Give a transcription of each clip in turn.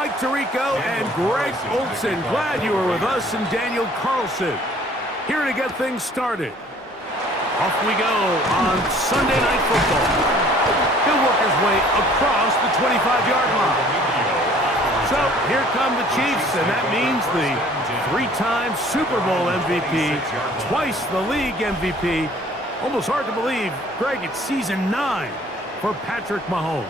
Mike Tirico and Greg Olson. Glad you were with us, and Daniel Carlson here to get things started. Off we go on Sunday Night Football. He'll work his way across the 25-yard line. So here come the Chiefs, and that means the three-time Super Bowl MVP, twice the league MVP. Almost hard to believe, Greg, it's season 9 for Patrick Mahomes.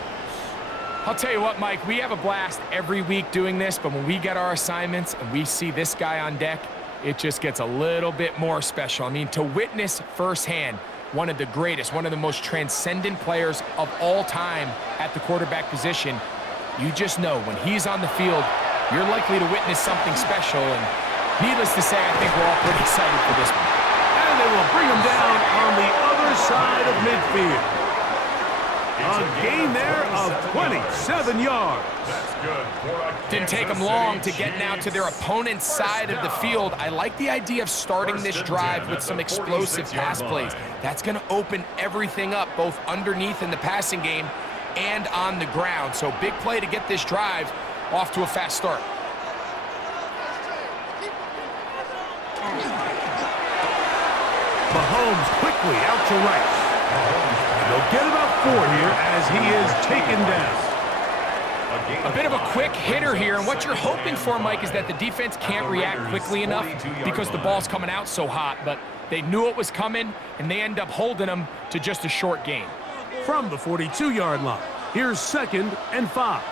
I'll tell you what, Mike, we have a blast every week doing this, but when we get our assignments and we see this guy on deck, it just gets a little bit more special. I mean, to witness firsthand one of the greatest, one of the most transcendent players of all time at the quarterback position, you just know when he's on the field, you're likely to witness something special. And needless to say, I think we're all pretty excited for this one. And they will bring him down on the other side of midfield. A gain there of 27 yards. That's good. Didn't take them long to get now to their opponent's side of the field. I like the idea of starting this drive with some explosive pass plays. That's going to open everything up, both underneath in the passing game and on the ground. So big play to get this drive off to a fast start. Mahomes quickly out to right. They'll get about 4 here as he is taken down. A bit of a quick hitter here, and what you're hoping for, Mike, is that the defense can't react quickly enough because the ball's coming out so hot, but they knew it was coming, and they end up holding them to just a short gain. From the 42-yard line, here's 2nd and 5.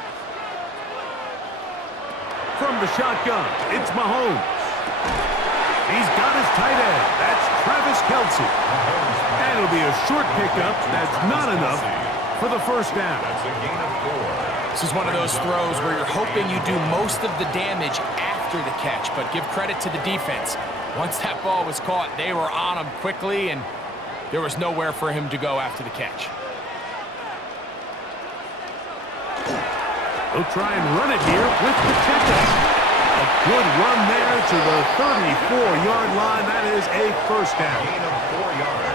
From the shotgun, it's Mahomes. He's got his tight end. That's Travis Kelce. And it'll be a short pickup. That's not enough for the first down. That's a gain of 4. This is one of those throws where you're hoping you do most of the damage after the catch, but give credit to the defense. Once that ball was caught, they were on him quickly, and there was nowhere for him to go after the catch. They'll try and run it here with Pacheco. A good run there to the 34-yard line. That is a first down. Gain of 4 yards.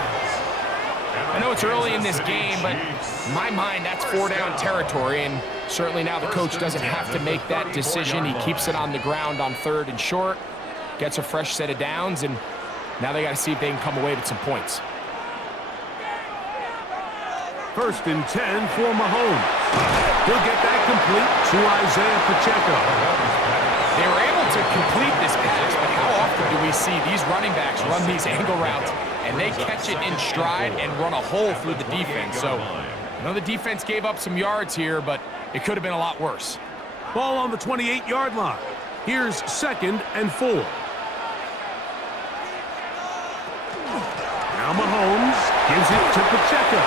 I know it's early in this game, but in my mind, that's 4-down territory, and certainly now the coach doesn't have to make that decision. He keeps it on the ground on 3rd and short, gets a fresh set of downs, and now they got to see if they can come away with some points. 1st and 10 for Mahomes. He'll get that complete to Isaiah Pacheco. They were able to complete this pass, but how often do we see these running backs run these angle routes and they catch it in stride and run a hole through the defense? So I know the defense gave up some yards here, but it could have been a lot worse. Ball on the 28-yard line. Here's 2nd and 4. Now Mahomes gives it to Pacheco.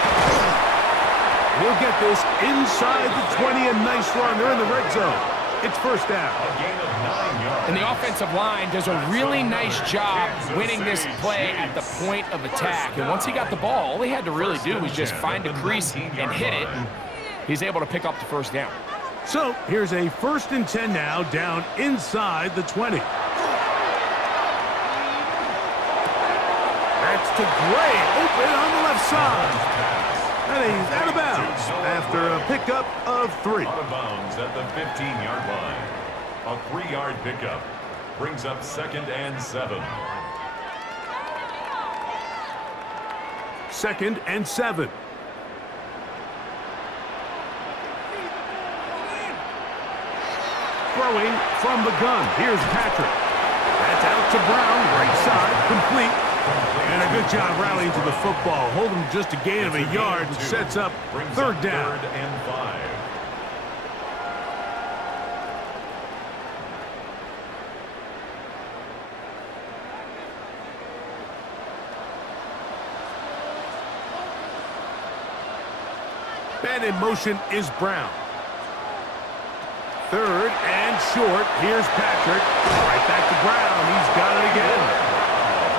He'll get this inside the 20, a nice run. They're in the red zone. It's first down. A gain of 9 yards. And the offensive line does a really nice job winning this play at the point of attack. And once he got the ball, all he had to really do was just find a crease and hit it. And he's able to pick up the first down. So here's a 1st and 10 now, down inside the 20. That's to Gray, open on the left side. And he's out of bounds after a pickup of 3. Out of bounds at the 15-yard line. A 3-yard pickup brings up 2nd and 7. 2nd and 7. Throwing from the gun. Here's Patrick. That's out to Brown, right side, complete. And a good job rallying to the football. Holding just a gain of a yard, which sets up 3rd down. 3rd and 5. And in motion is Brown. 3rd and short. Here's Patrick. Right back to Brown. He's got it again.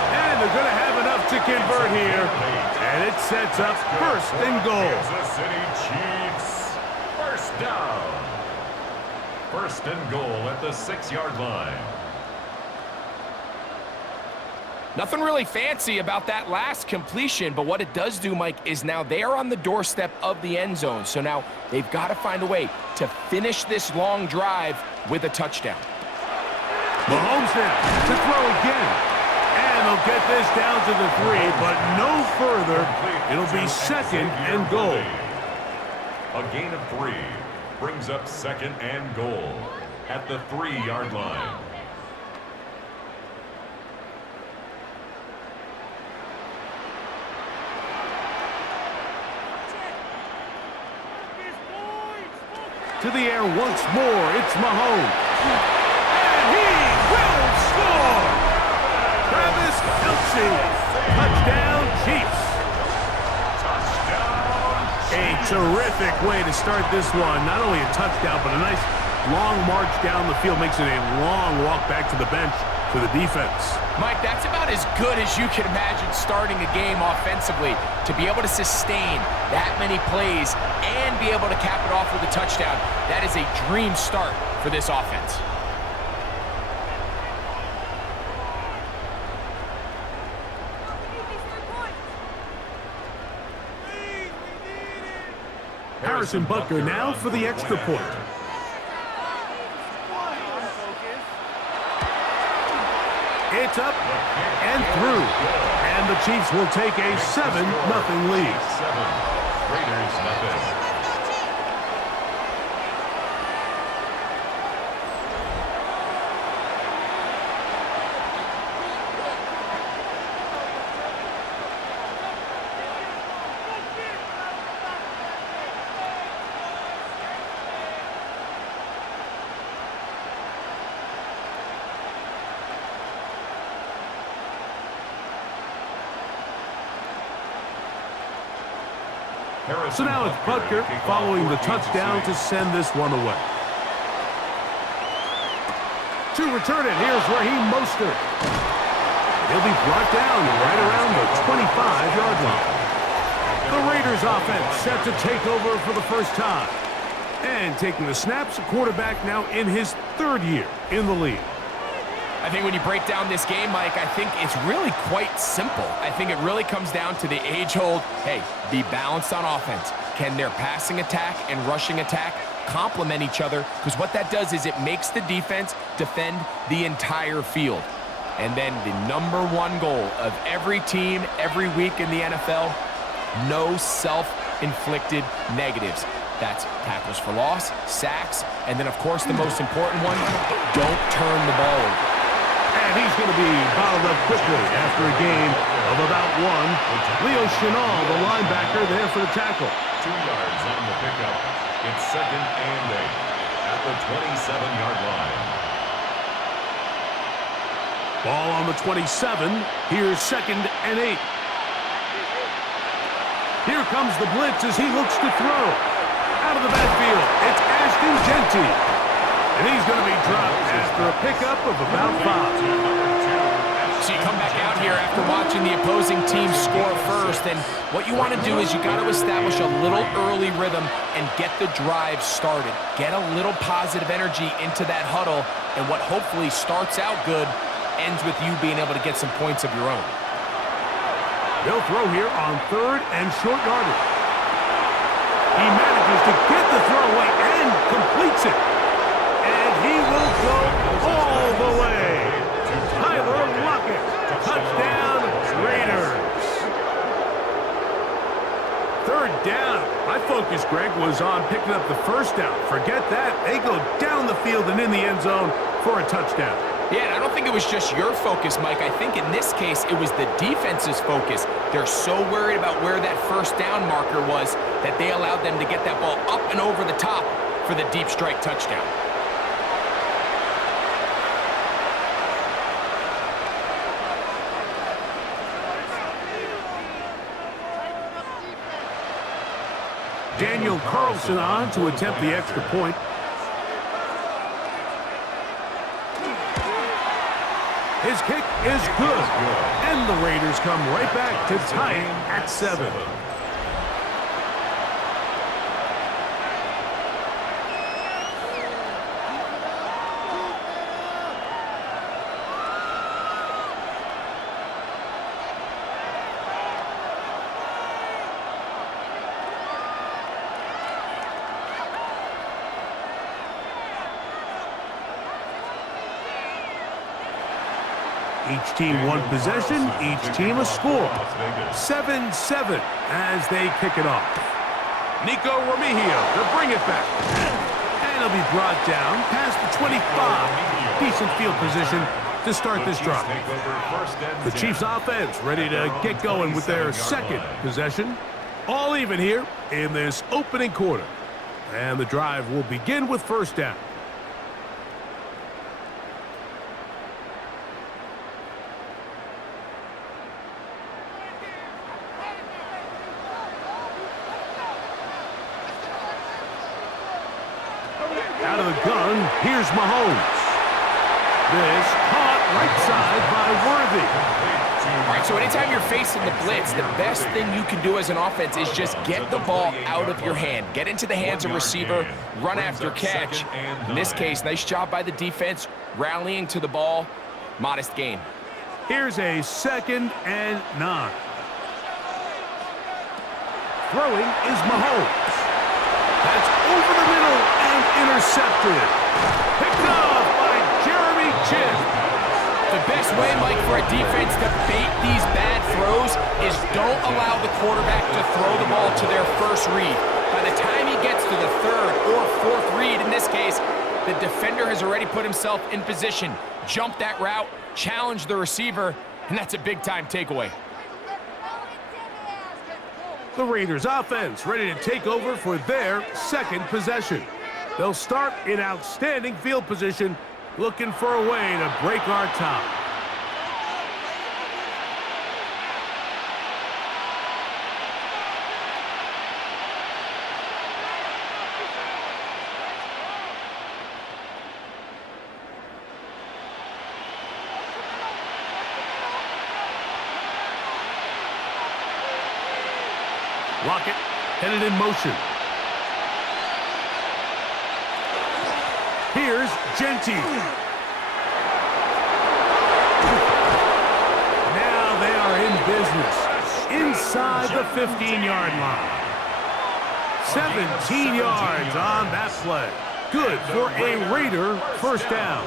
And they're going to have enough to convert here. And it sets up 1st and goal. Kansas City Chiefs. First down. 1st and goal at the 6-yard line. Nothing really fancy about that last completion, but what it does do, Mike, is now they are on the doorstep of the end zone. So now they've got to find a way to finish this long drive with a touchdown. Mahomes now to throw again. And they'll get this down to the 3, but no further. It'll be second and goal. A gain of 3 brings up second and goal at the 3-yard line. To the air once more, it's Mahomes. And he will score! Travis Kelce, touchdown Chiefs. A terrific way to start this one. Not only a touchdown, but a nice long march down the field. Makes it a long walk back to the bench for the defense. Mike, that's about as good as you can imagine starting a game offensively. To be able to sustain that many plays and be able to cap it off with a touchdown, that is a dream start for this offense. Harrison Butker now for the extra point. It's up and through. And the Chiefs will take a 7-0 lead. 7, Raiders nothing. So now it's Butker following the touchdown to send this one away. To return it, here's Raheem Mostert. He'll be brought down right around the 25-yard line. The Raiders offense set to take over for the first time. And taking the snaps, a quarterback now in his 3rd year in the league. I think when you break down this game, Mike, I think it's really quite simple. I think it really comes down to the age-old, hey, be balanced on offense. Can their passing attack and rushing attack complement each other? Because what that does is it makes the defense defend the entire field. And then the #1 goal of every team every week in the NFL, no self-inflicted negatives. That's tackles for loss, sacks, and then, of course, the most important one, don't turn the ball over. And he's going to be bottled up quickly after a gain of about 1. Leo Chenal, the linebacker, there for the tackle. 2 yards on the pickup. It's second and 8 at the 27-yard line. Ball on the 27. Here's second and 8. Here comes the blitz as he looks to throw. Out of the backfield, it's Ashton Genty. And he's going to be dropped after a pickup of about 5. So you come back out here after watching the opposing team score first, and what you want to do is you got to establish a little early rhythm and get the drive started. Get a little positive energy into that huddle, and what hopefully starts out good ends with you being able to get some points of your own. They'll throw here on 3rd and short yardage. He manages to get the throw away and completes it. And he will go all the way. Tyler Lockett, touchdown Raiders. 3rd down. My focus, Greg, was on picking up the first down. Forget that. They go down the field and in the end zone for a touchdown. Yeah, and I don't think it was just your focus, Mike. I think in this case, it was the defense's focus. They're so worried about where that first down marker was that they allowed them to get that ball up and over the top for the deep strike touchdown. Daniel Carlson on to attempt the extra point. His kick is good. And the Raiders come right back to tie it at 7. Each team one possession, each team a score. 7-7 as they kick it off. Nico Remigio to bring it back. And he'll be brought down past the 25. Decent field position to start this drive. The Chiefs offense ready to get going with their second possession. All even here in this opening quarter. And the drive will begin with first down. Out of the gun, here's Mahomes. This caught right side by Worthy. All right, so anytime you're facing the blitz, the best thing you can do as an offense is just get the ball out of your hand. Get into the hands of receiver, run after catch. In this case, nice job by the defense, rallying to the ball. Modest gain. Here's a 2nd and 9. Throwing is Mahomes. That's over the middle and intercepted. Picked off by Jeremy Chin. The best way, Mike, for a defense to bait these bad throws is don't allow the quarterback to throw the ball to their first read. By the time he gets to the 3rd or 4th read, in this case, the defender has already put himself in position. Jump that route, challenge the receiver, and that's a big-time takeaway. The Raiders offense ready to take over for their second possession. They'll start in outstanding field position, looking for a way to break our tie. Lockett headed in motion. Here's Genty. Now they are in business inside the 15-yard line. 17 yards on that play. Good for a Raider first down.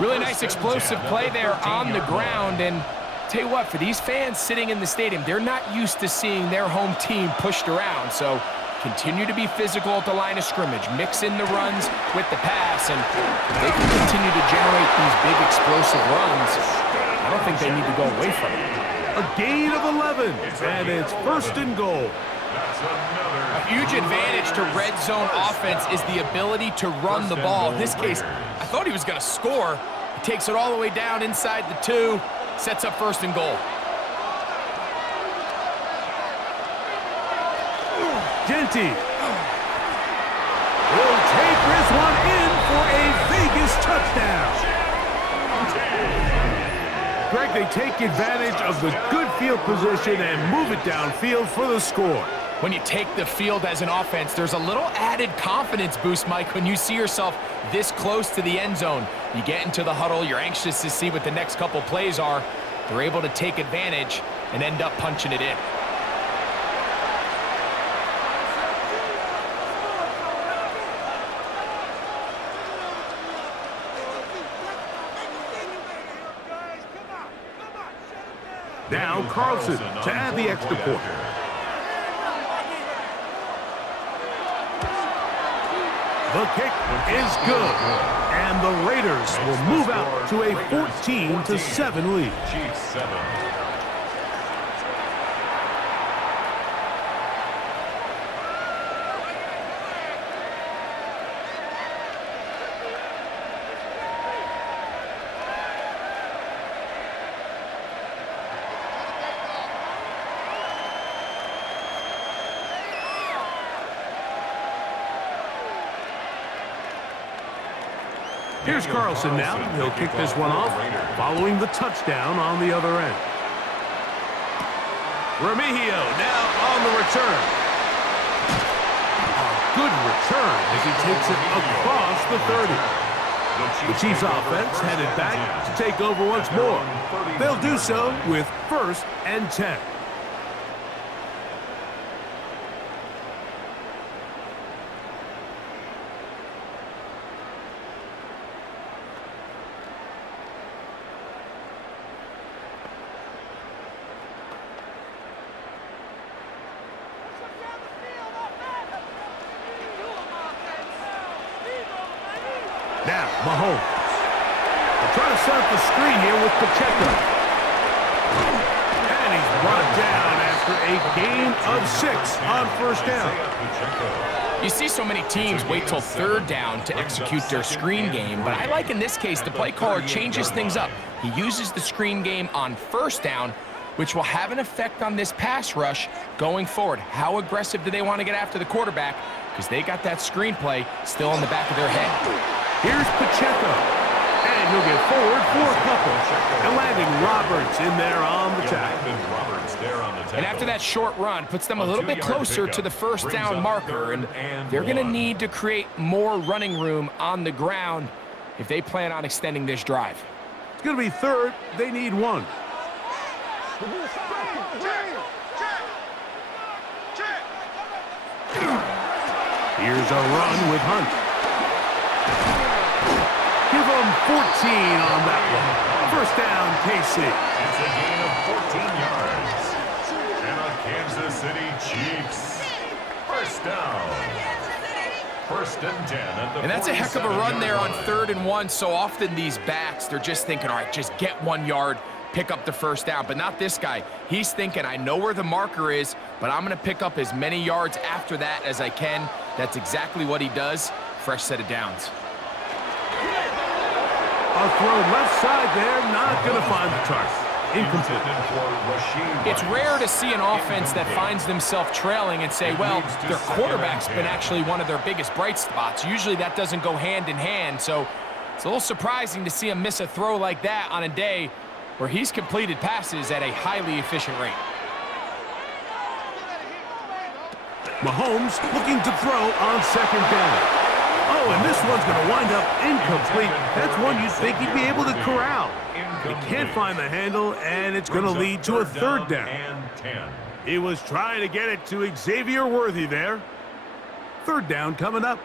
Really nice explosive play there on the ground, and tell you what, for these fans sitting in the stadium, they're not used to seeing their home team pushed around. So continue to be physical at the line of scrimmage. Mix in the runs with the pass, and if they can continue to generate these big explosive runs, I don't think they need to go away from it. A gain of 11, and it's 1st and goal. A huge advantage to red zone offense is the ability to run the ball. In this case, I thought he was going to score. He takes it all the way down inside the 2. Sets up 1st and goal. Genty will take this one in for a Vegas touchdown. Greg, they take advantage of the good field position and move it downfield for the score. When you take the field as an offense, there's a little added confidence boost, Mike, when you see yourself this close to the end zone. You get into the huddle, you're anxious to see what the next couple plays are. They're able to take advantage and end up punching it in. Now Carlson to add the extra point. The kick is good, and the Raiders will move out to a 14-7 lead. Chiefs 7. Here's Carlson now. He'll kick this one off following the touchdown on the other end. Remigio now on the return. A good return as he takes it across the 30. The Chiefs offense headed back to take over once more. They'll do so with 1st and 10. Mahomes. They're trying to set up the screen here with Pacheco. And he's brought down after a gain of 6 on first down. You see so many teams wait till third down to execute their screen game, but I like in this case the play caller changes things up. He uses the screen game on first down, which will have an effect on this pass rush going forward. How aggressive do they want to get after the quarterback? Because they got that screen play still in the back of their head. Here's Pacheco. And he'll get forward for a couple. And landing Roberts in there on the tackle. And after that short run, puts them a little bit closer to the first down marker, and they're going to need to create more running room on the ground if they plan on extending this drive. It's going to be third. They need 1. Here's a run with Hunt. Give them 14 on that one. First down, KC. It's a gain of 14 yards. And a Kansas City Chiefs. First down. First and 10 at the. And that's a heck of a run there on 3rd and 1. So often these backs, they're just thinking, all right, just get 1 yard, pick up the first down. But not this guy. He's thinking, I know where the marker is, but I'm going to pick up as many yards after that as I can. That's exactly what he does. Fresh set of downs. A throw left side there, not going to find the target. Incomplete. It's rare to see an offense that finds themselves trailing and say, well, their quarterback's been actually one of their biggest bright spots. Usually that doesn't go hand in hand, so it's a little surprising to see him miss a throw like that on a day where he's completed passes at a highly efficient rate. Mahomes looking to throw on second down. Oh, and this one's going to wind up incomplete. That's one you'd think he'd be able to corral. He can't find the handle, and it's going to lead to a third down. He was trying to get it to Xavier Worthy there. Third down coming up.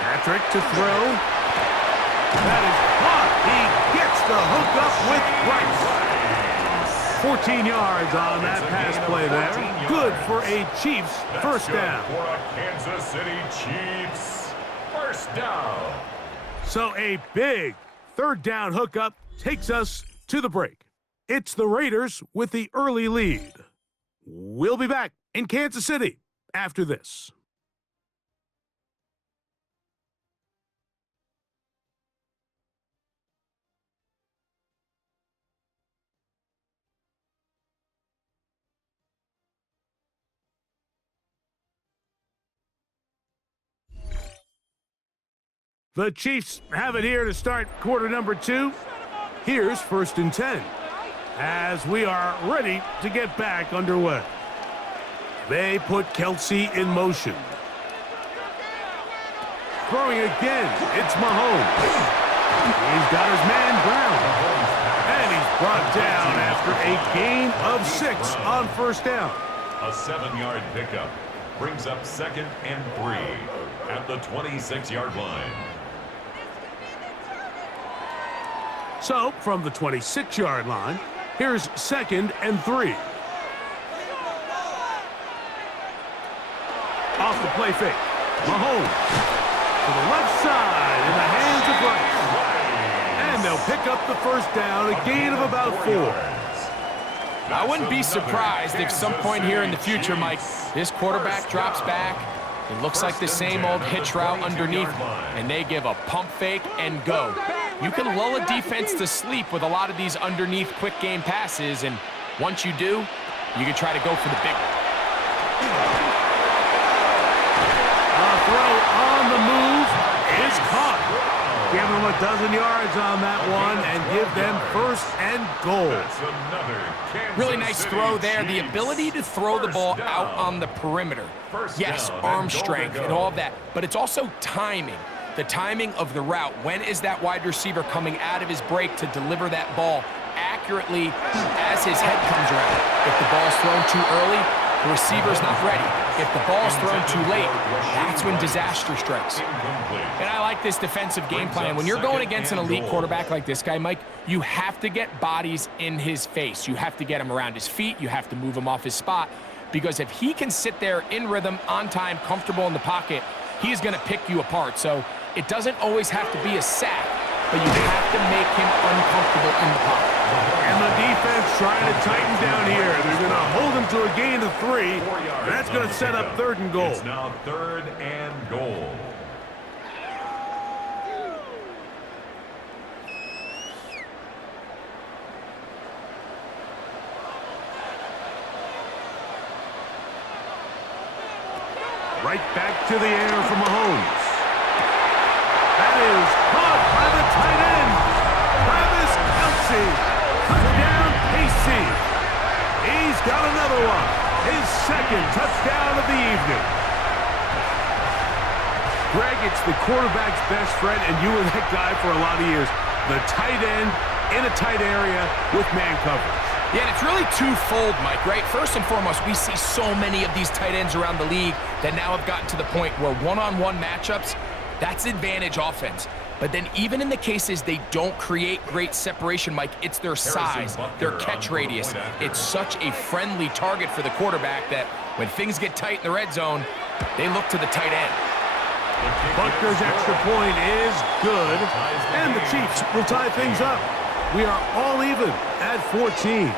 Patrick to throw. That is caught. He gets the hook up with Bryce. 14 yards on that pass play there. Good for a Chiefs first down. For a Kansas City Chiefs first down. So a big third down hookup takes us to the break. It's the Raiders with the early lead. We'll be back in Kansas City after this. The Chiefs have it here to start quarter number 2. Here's first and 10 as we are ready to get back underway. They put Kelce in motion. Throwing again, it's Mahomes. He's got his man Brown. And he's brought down after a gain of 6 on first down. A 7-yard pickup brings up second and 3 at the 26-yard line. So, from the 26-yard line, here's second and 3. Off the play fake. Mahomes to the left side in the hands of Bryce. And they'll pick up the first down, a gain of about 4. I wouldn't be surprised if some point here in the future, Mike, this quarterback drops back. It looks like the same old hitch route underneath, and they give a pump fake and go. You can lull a defense to sleep with a lot of these underneath quick game passes, and once you do, you can try to go for the big one. A throw on the move is caught. Give them a dozen yards on that one and give them first and goal. Really nice throw there. The ability to throw the ball out on the perimeter. Yes, arm strength and all of that, but it's also timing. The timing of the route. When is that wide receiver coming out of his break to deliver that ball accurately as his head comes around? If the ball's thrown too early, the receiver's not ready. If the ball's thrown too late, that's when disaster strikes. And I like this defensive game plan. When you're going against an elite quarterback like this guy, Mike, you have to get bodies in his face. You have to get him around his feet. You have to move him off his spot. because if he can sit there in rhythm, on time, comfortable in the pocket, he's going to pick you apart. So it doesn't always have to be a sack, but you have to make him uncomfortable in the pocket. And the defense trying to tighten down here. They're going to hold him to a gain of 3, and that's going to set up 3rd and goal. It's now 3rd and goal. Right back to the air for Mahomes. That is caught by the tight end, Travis Kelce. Touchdown, KC. He's got another one. His 2nd touchdown of the evening. Greg, it's the quarterback's best friend, and you were that guy for a lot of years. The tight end in a tight area with man coverage. Yeah, and it's really twofold, Mike, right? First and foremost, we see so many of these tight ends around the league that now have gotten to the point where one-on-one matchups, that's advantage offense. But then even in the cases they don't create great separation, Mike, it's their size, their catch radius. It's such a friendly target for the quarterback that when things get tight in the red zone, they look to the tight end. Butker's extra point is good, and the Chiefs will tie things up. We are all even at 14.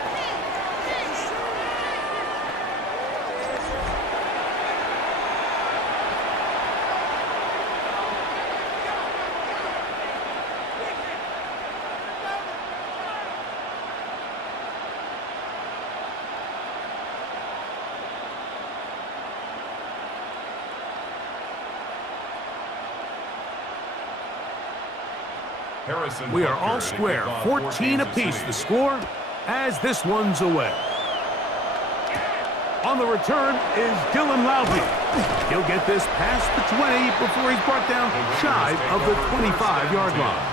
We are all square, 14 apiece the score as this one's away. On the return is Dylan Lowby. He'll get this past the 20 before he's brought down shy of the 25-yard line.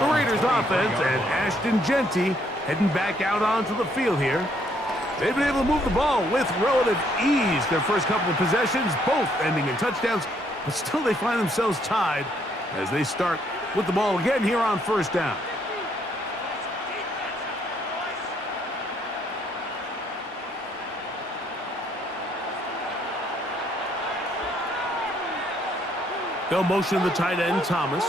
The Raiders offense and Ashton Genty heading back out onto the field here. They've been able to move the ball with relative ease their first couple of possessions, both ending in touchdowns, but still they find themselves tied as they start with the ball again here on 1st down. They'll motion the tight end, Thomas.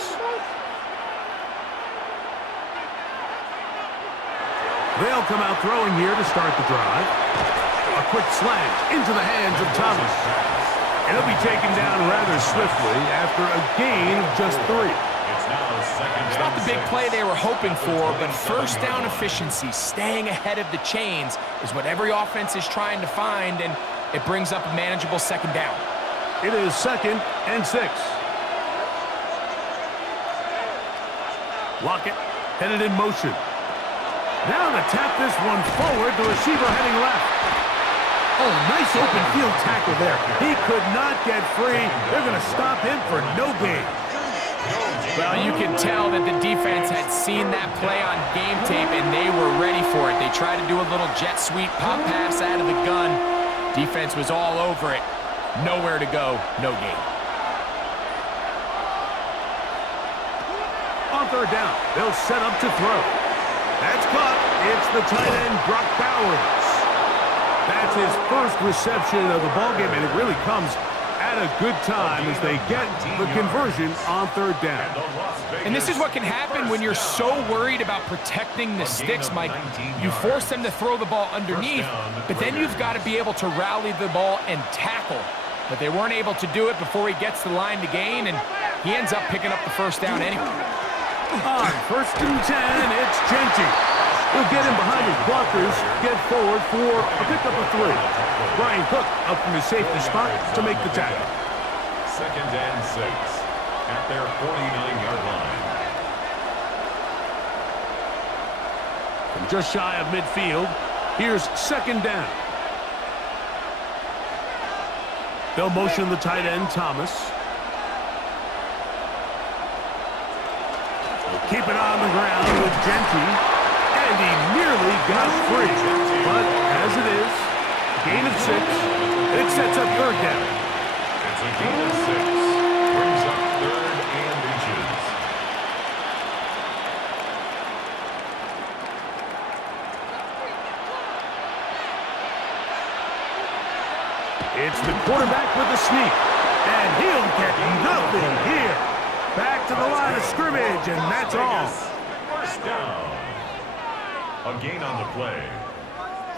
They'll come out throwing here to start the drive. A quick slant into the hands of Thomas. And he'll be taken down rather swiftly after a gain of just 3. It's not the big play they were hoping for, but 1st down efficiency, staying ahead of the chains, is what every offense is trying to find, and it brings up a manageable 2nd down. It is 2nd and 6. Lockett headed in motion. Now to tap this one forward, the receiver heading left. Oh, nice open field tackle there. He could not get free. They're going to stop him for no gain. Well, you can tell that the defense had seen that play on game tape, and they were ready for it. They tried to do a little jet sweep pop pass out of the gun. Defense was all over it. Nowhere to go, no gain. On 3rd down, they'll set up to throw. That's caught. It's the tight end, Brock Bowers. That's his first reception of the ballgame, and it really comes at a good time as they get the conversion on 3rd down. And this is what can happen when you're so worried about protecting the sticks, Mike. You force them to throw the ball underneath, but then you've got to be able to rally the ball and tackle. But they weren't able to do it before he gets the line to gain, and he ends up picking up the 1st down anyway. On 1st and 10, it's Genty. He'll get him behind his blockers, get forward for a pickup of 3. Brian Cook up from his safety spot to make the tackle. 2nd and 6 at their 49-yard line. From just shy of midfield, here's 2nd down. They'll motion the tight end, Thomas. They'll keep it on the ground with Genty. And he nearly got free. But as it is, gain of 6, and it sets up 3rd down. It's a gain of 6. Brings up 3rd and inches. sneak. And he'll get nothing here. Back to the line of scrimmage, and that's all. First down. A gain on the play.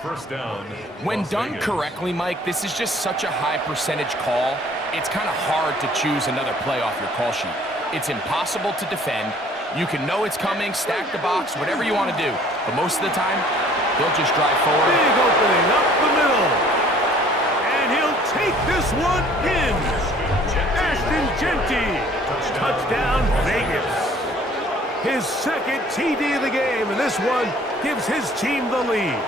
First down. When Las done Vegas. correctly, Mike, this is just such a high percentage call. It's kind of hard to choose another play off your call sheet. It's impossible to defend. You can know it's coming, stack the box, whatever you want to do. But most of the time, they'll just drive forward. Big opening up the middle. And he'll take this one in. Ashton Genty. Touchdown, Vegas. His second TD of the game, and this one gives his team the lead.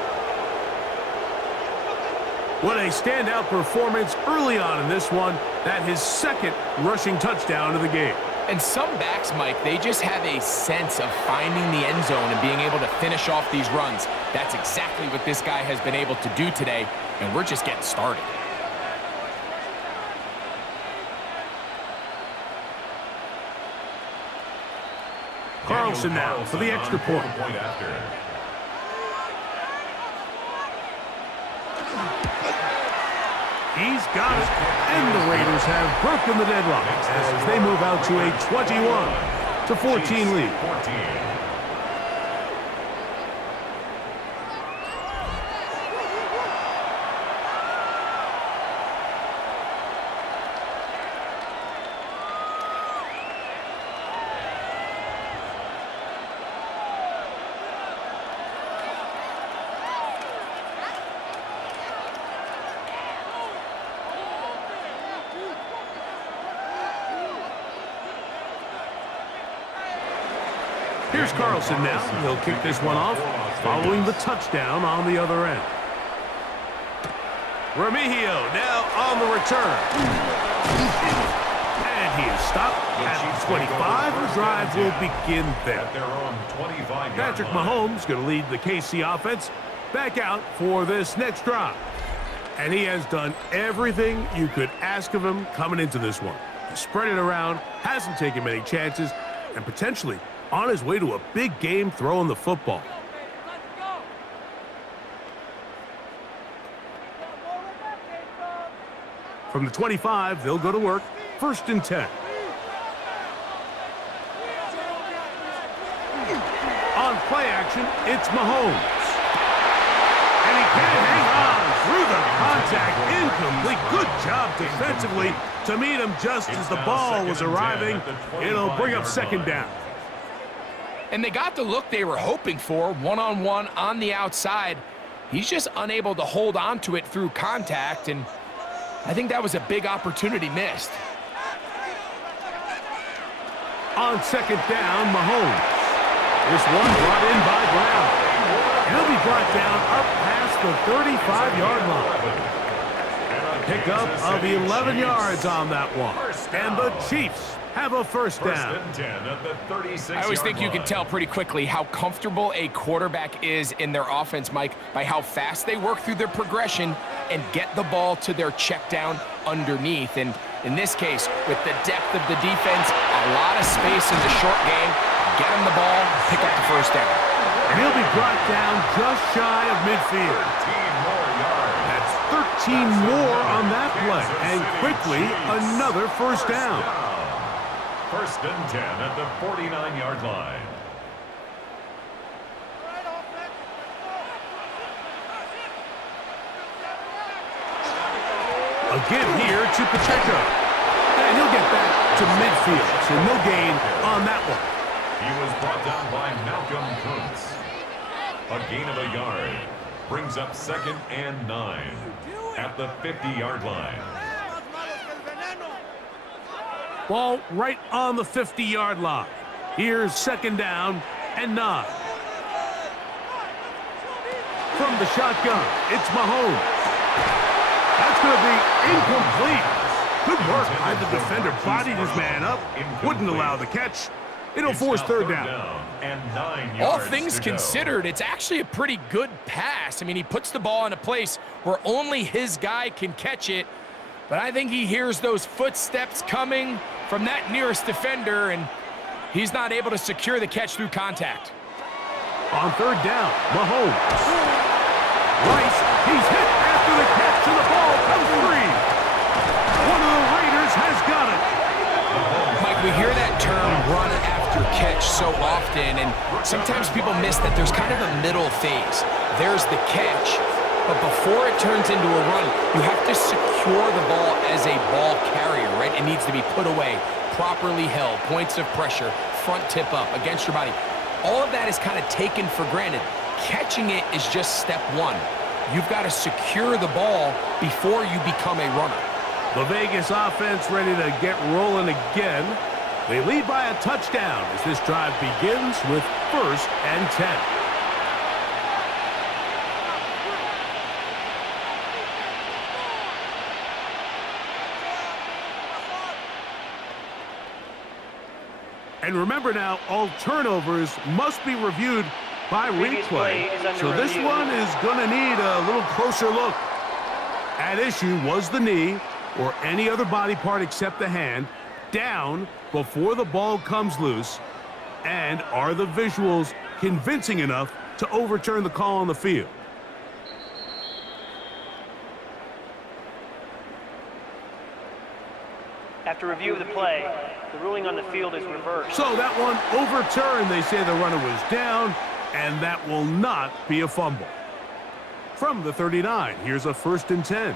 What a standout performance early on in this one. That his second rushing touchdown of the game. And some backs, Mike, they just have a sense of finding the end zone and being able to finish off these runs. That's exactly what this guy has been able to do today, and we're just getting started. Carlson now for the extra point. He's got it, and the Raiders have broken the deadlock as they move out to a 21-14 lead. Here's Carlson now. He'll kick this one off, following the touchdown on the other end. Remigio now on the return. And he is stopped at 25. The drive will begin there. Patrick Mahomes going to lead the KC offense back out for this next drive. And he has done everything you could ask of him coming into this one. He spread it around, hasn't taken many chances, and potentially on his way to a big game throwing the football. From the 25, they'll go to work. 1st and 10. On play action, it's Mahomes. And he can't hang on through the contact. Incomplete. Good job defensively to meet him just as the ball was arriving. It'll bring up 2nd down. And they got the look they were hoping for, one-on-one on the outside. He's just unable to hold on to it through contact, and I think that was a big opportunity missed. On 2nd down, Mahomes. This one brought in by Brown. And he'll be brought down up past the 35-yard line. Pickup of 11 yards on that one. And the Chiefs have a 1st down. I always think you can tell pretty quickly how comfortable a quarterback is in their offense, Mike, by how fast they work through their progression and get the ball to their check down underneath. And in this case, with the depth of the defense, a lot of space in the short game, get him the ball, pick up the 1st down. And he'll be brought down just shy of midfield. That's 13 more on that play. And quickly, another 1st down. 1st and 10 at the 49-yard line. Again here to Pacheco. And he'll get back to midfield, so no gain on that one. He was brought down by Malcolm Kuntz. A gain of a yard brings up 2nd and 9 at the 50-yard line. Ball right on the 50-yard line. Here's 2nd down and 9. From the shotgun, it's Mahomes. That's going to be incomplete. Good work by the defender. Bodied his man up. Wouldn't allow the catch. It'll force 3rd down. And 9 yards All things to go. considered, it's actually a pretty good pass. I mean, he puts the ball in a place where only his guy can catch it. But I think he hears those footsteps coming from that nearest defender, and he's not able to secure the catch through contact. On 3rd down, Mahomes. Rice, he's hit after the catch, and the ball comes free. One of the catch so often, and sometimes people miss that there's kind of a middle phase. There's the catch, but before it turns into a run, you have to secure the ball as a ball carrier, right? It needs to be put away, properly held, points of pressure, front tip up against your body. All of that is kind of taken for granted. Catching it is just step one. You've got to secure the ball before you become a runner. The Vegas offense ready to get rolling again. They lead by a touchdown as this drive begins with 1st and 10. And remember now, all turnovers must be reviewed by replay. So this one is going to need a little closer look. At issue was the knee or any other body part except the hand down before the ball comes loose. And are the visuals convincing enough to overturn the call on the field? After review of the play, the ruling on the field is reversed. So that one overturned. They say the runner was down, and that will not be a fumble. From the 39, here's a 1st and 10.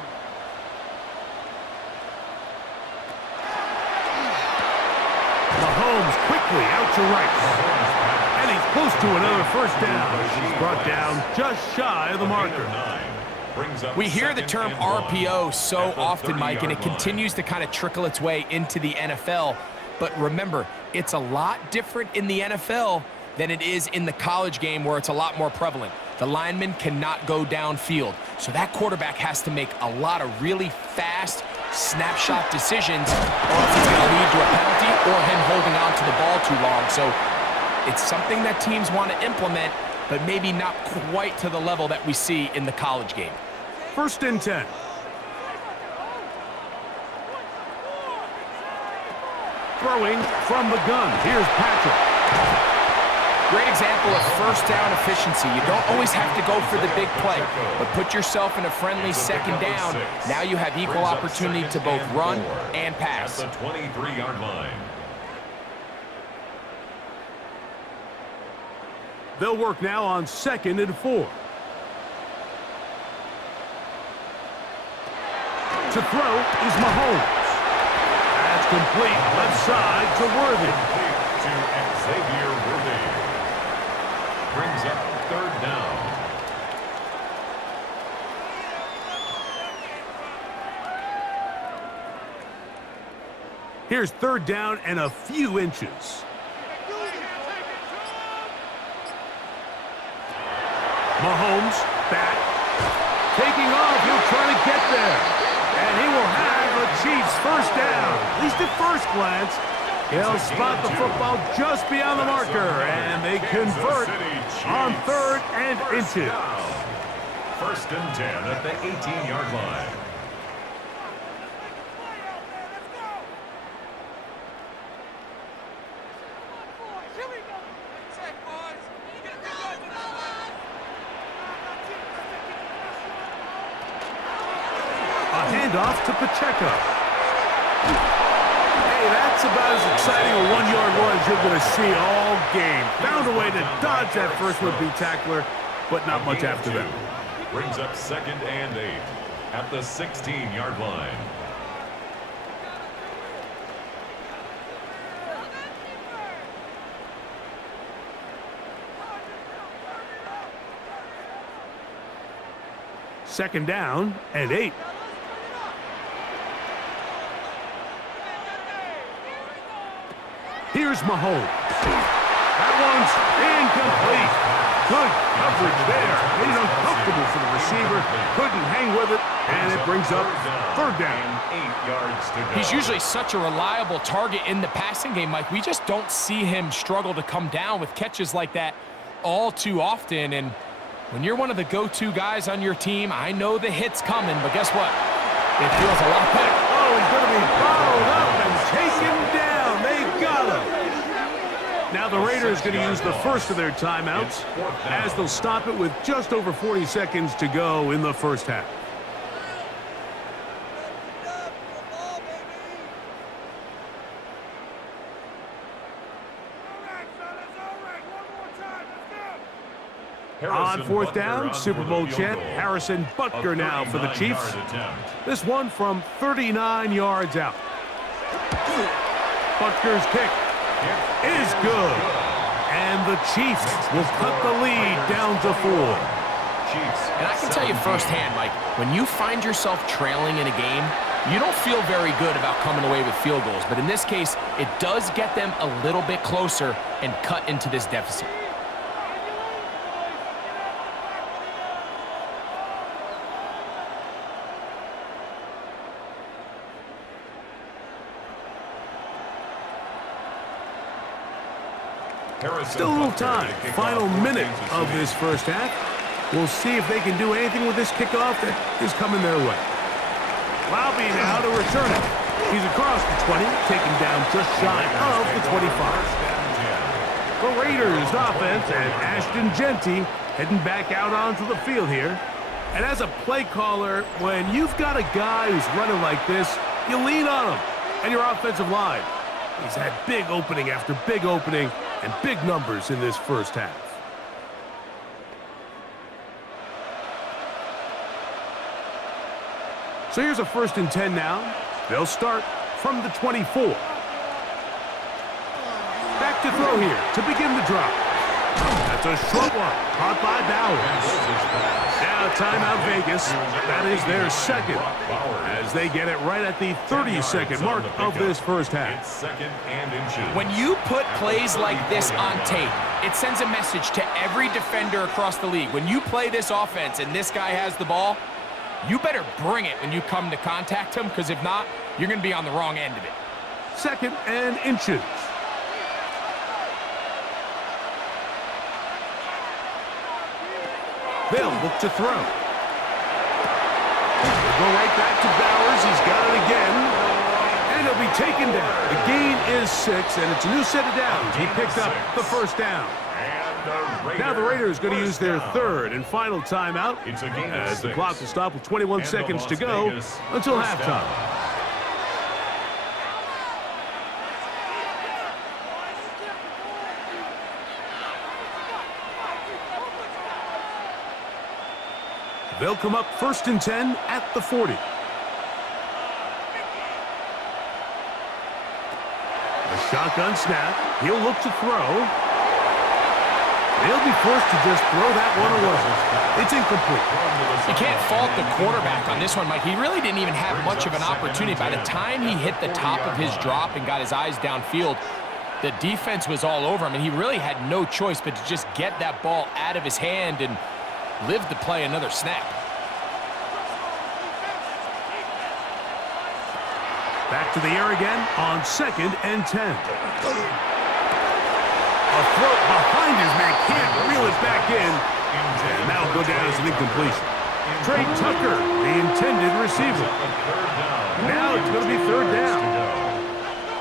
Mahomes quickly out to right. And he's close to another 1st down. He's brought down just shy of the marker. We hear the term RPO so often, Mike, and it continues to kind of trickle its way into the NFL. But remember, it's a lot different in the NFL than it is in the college game where it's a lot more prevalent. The lineman cannot go downfield. So that quarterback has to make a lot of really fast snapshot decisions, or if it's going to lead to a penalty or him holding on to the ball too long. So it's something that teams want to implement, but maybe not quite to the level that we see in the college game. 1st and 10. Throwing from the gun. Here's Patrick. Great example of 1st down efficiency. You don't always have to go for the big play, but put yourself in a friendly 2nd down. Now you have equal opportunity to both run and pass. At the 23-yard line. They'll work now on 2nd and 4. To throw is Mahomes. That's complete. Left side to Worthy. To Xavier Worthy. Brings up 3rd down. Here's 3rd down and a few inches. Mahomes back. Taking off. He'll try to get there. And he will have the Chiefs 1st down. At least at first glance. They'll spot the football just beyond the marker. And they convert on 3rd and inches. 1st and 10 at the 18-yard line. Handoff to Pacheco. Hey, that's about as exciting a 1-yard run as you're going to see all game. Found a way to dodge that first would-be tackler, but not much after that. Brings up 2nd and 8 at the 16-yard line. Second down and 8. Here's Mahomes. That one's incomplete. Good coverage there. Made it uncomfortable for the receiver. Couldn't hang with it, and it brings up 3rd down. 8 yards to go. He's usually such a reliable target in the passing game, Mike. We just don't see him struggle to come down with catches like that all too often. And when you're one of the go-to guys on your team, I know the hit's coming, but guess what? It feels a lot better. Oh, he's going to be followed up and taken down. They got him. Now the Raiders going to use the first of their timeouts as they'll stop it with just over 40 seconds to go in the first half. On fourth down, Super Bowl champ Harrison Butker now for the Chiefs. This one from 39 yards out. Butker's kick is good. And the Chiefs will cut the lead down to 4. And I can tell you firsthand, Mike, when you find yourself trailing in a game, you don't feel very good about coming away with field goals. But in this case, it does get them a little bit closer and cut into this deficit. Still a little time. Final minute of this first half. We'll see if they can do anything with this kickoff that is coming their way. Lobby now to return it. He's across the 20, taken down just shy of the 25. The Raiders offense and Ashton Genty heading back out onto the field here. And as a play caller, when you've got a guy who's running like this, you lean on him and your offensive line. He's had big opening after big opening and big numbers in this first half. So here's a 1st and 10 now. They'll start from the 24. Back to throw here to begin the drop. That's a short one, caught by Bowers. Now timeout Vegas. That is their second, as they get it right at the 30-second mark of this first half. When you put plays like this on tape, it sends a message to every defender across the league. When you play this offense and this guy has the ball, you better bring it when you come to contact him, because if not, you're going to be on the wrong end of it. 2nd and inches. They'll look to throw. They'll go right back to Bowers. He's got it again. And he'll be taken down. The gain is 6, and it's a new set of downs. He picked up the first down. Now the Raiders going to use their 3rd and final timeout, as the clock will stop with 21 seconds to go until halftime. They'll come up 1st and 10 at the 40. A shotgun snap. He'll look to throw. They'll be forced to just throw that one away. It's incomplete. You can't fault the quarterback on this one, Mike. He really didn't even have much of an opportunity. By the time he hit the top of his drop and got his eyes downfield, the defense was all over him, and he really had no choice but to just get that ball out of his hand and live to play another snap. Back to the air again on 2nd and 10. A throw behind his man, can't reel it back in. And that'll go down as an incompletion. Trey Tucker, the intended receiver. Now it's going to be 3rd down.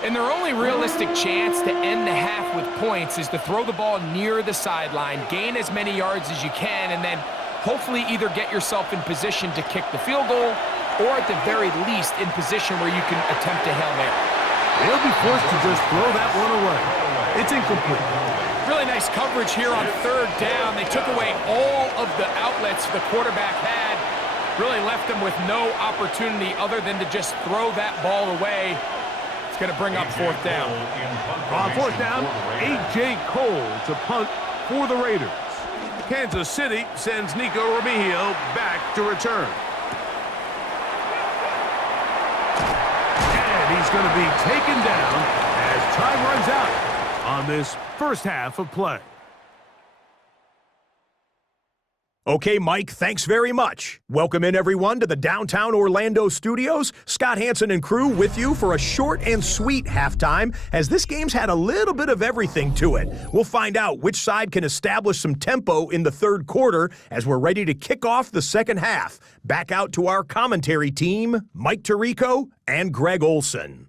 And their only realistic chance to end the half with points is to throw the ball near the sideline, gain as many yards as you can, and then hopefully either get yourself in position to kick the field goal or at the very least in position where you can attempt a Hail Mary. They'll be forced to just throw that one away. It's incomplete. Really nice coverage here on 3rd down. They took away all of the outlets the quarterback had. Really left them with no opportunity other than to just throw that ball away. It's going to bring up 4th down. On 4th down, A.J. Cole to punt for the Raiders. Kansas City sends Nico Remigio back to return. And he's going to be taken down as time runs out on this first half of play. Okay, Mike, thanks very much. Welcome in, everyone, to the downtown Orlando studios. Scott Hansen and crew with you for a short and sweet halftime, as this game's had a little bit of everything to it. We'll find out which side can establish some tempo in the 3rd quarter as we're ready to kick off the 2nd half. Back out to our commentary team, Mike Tirico and Greg Olson.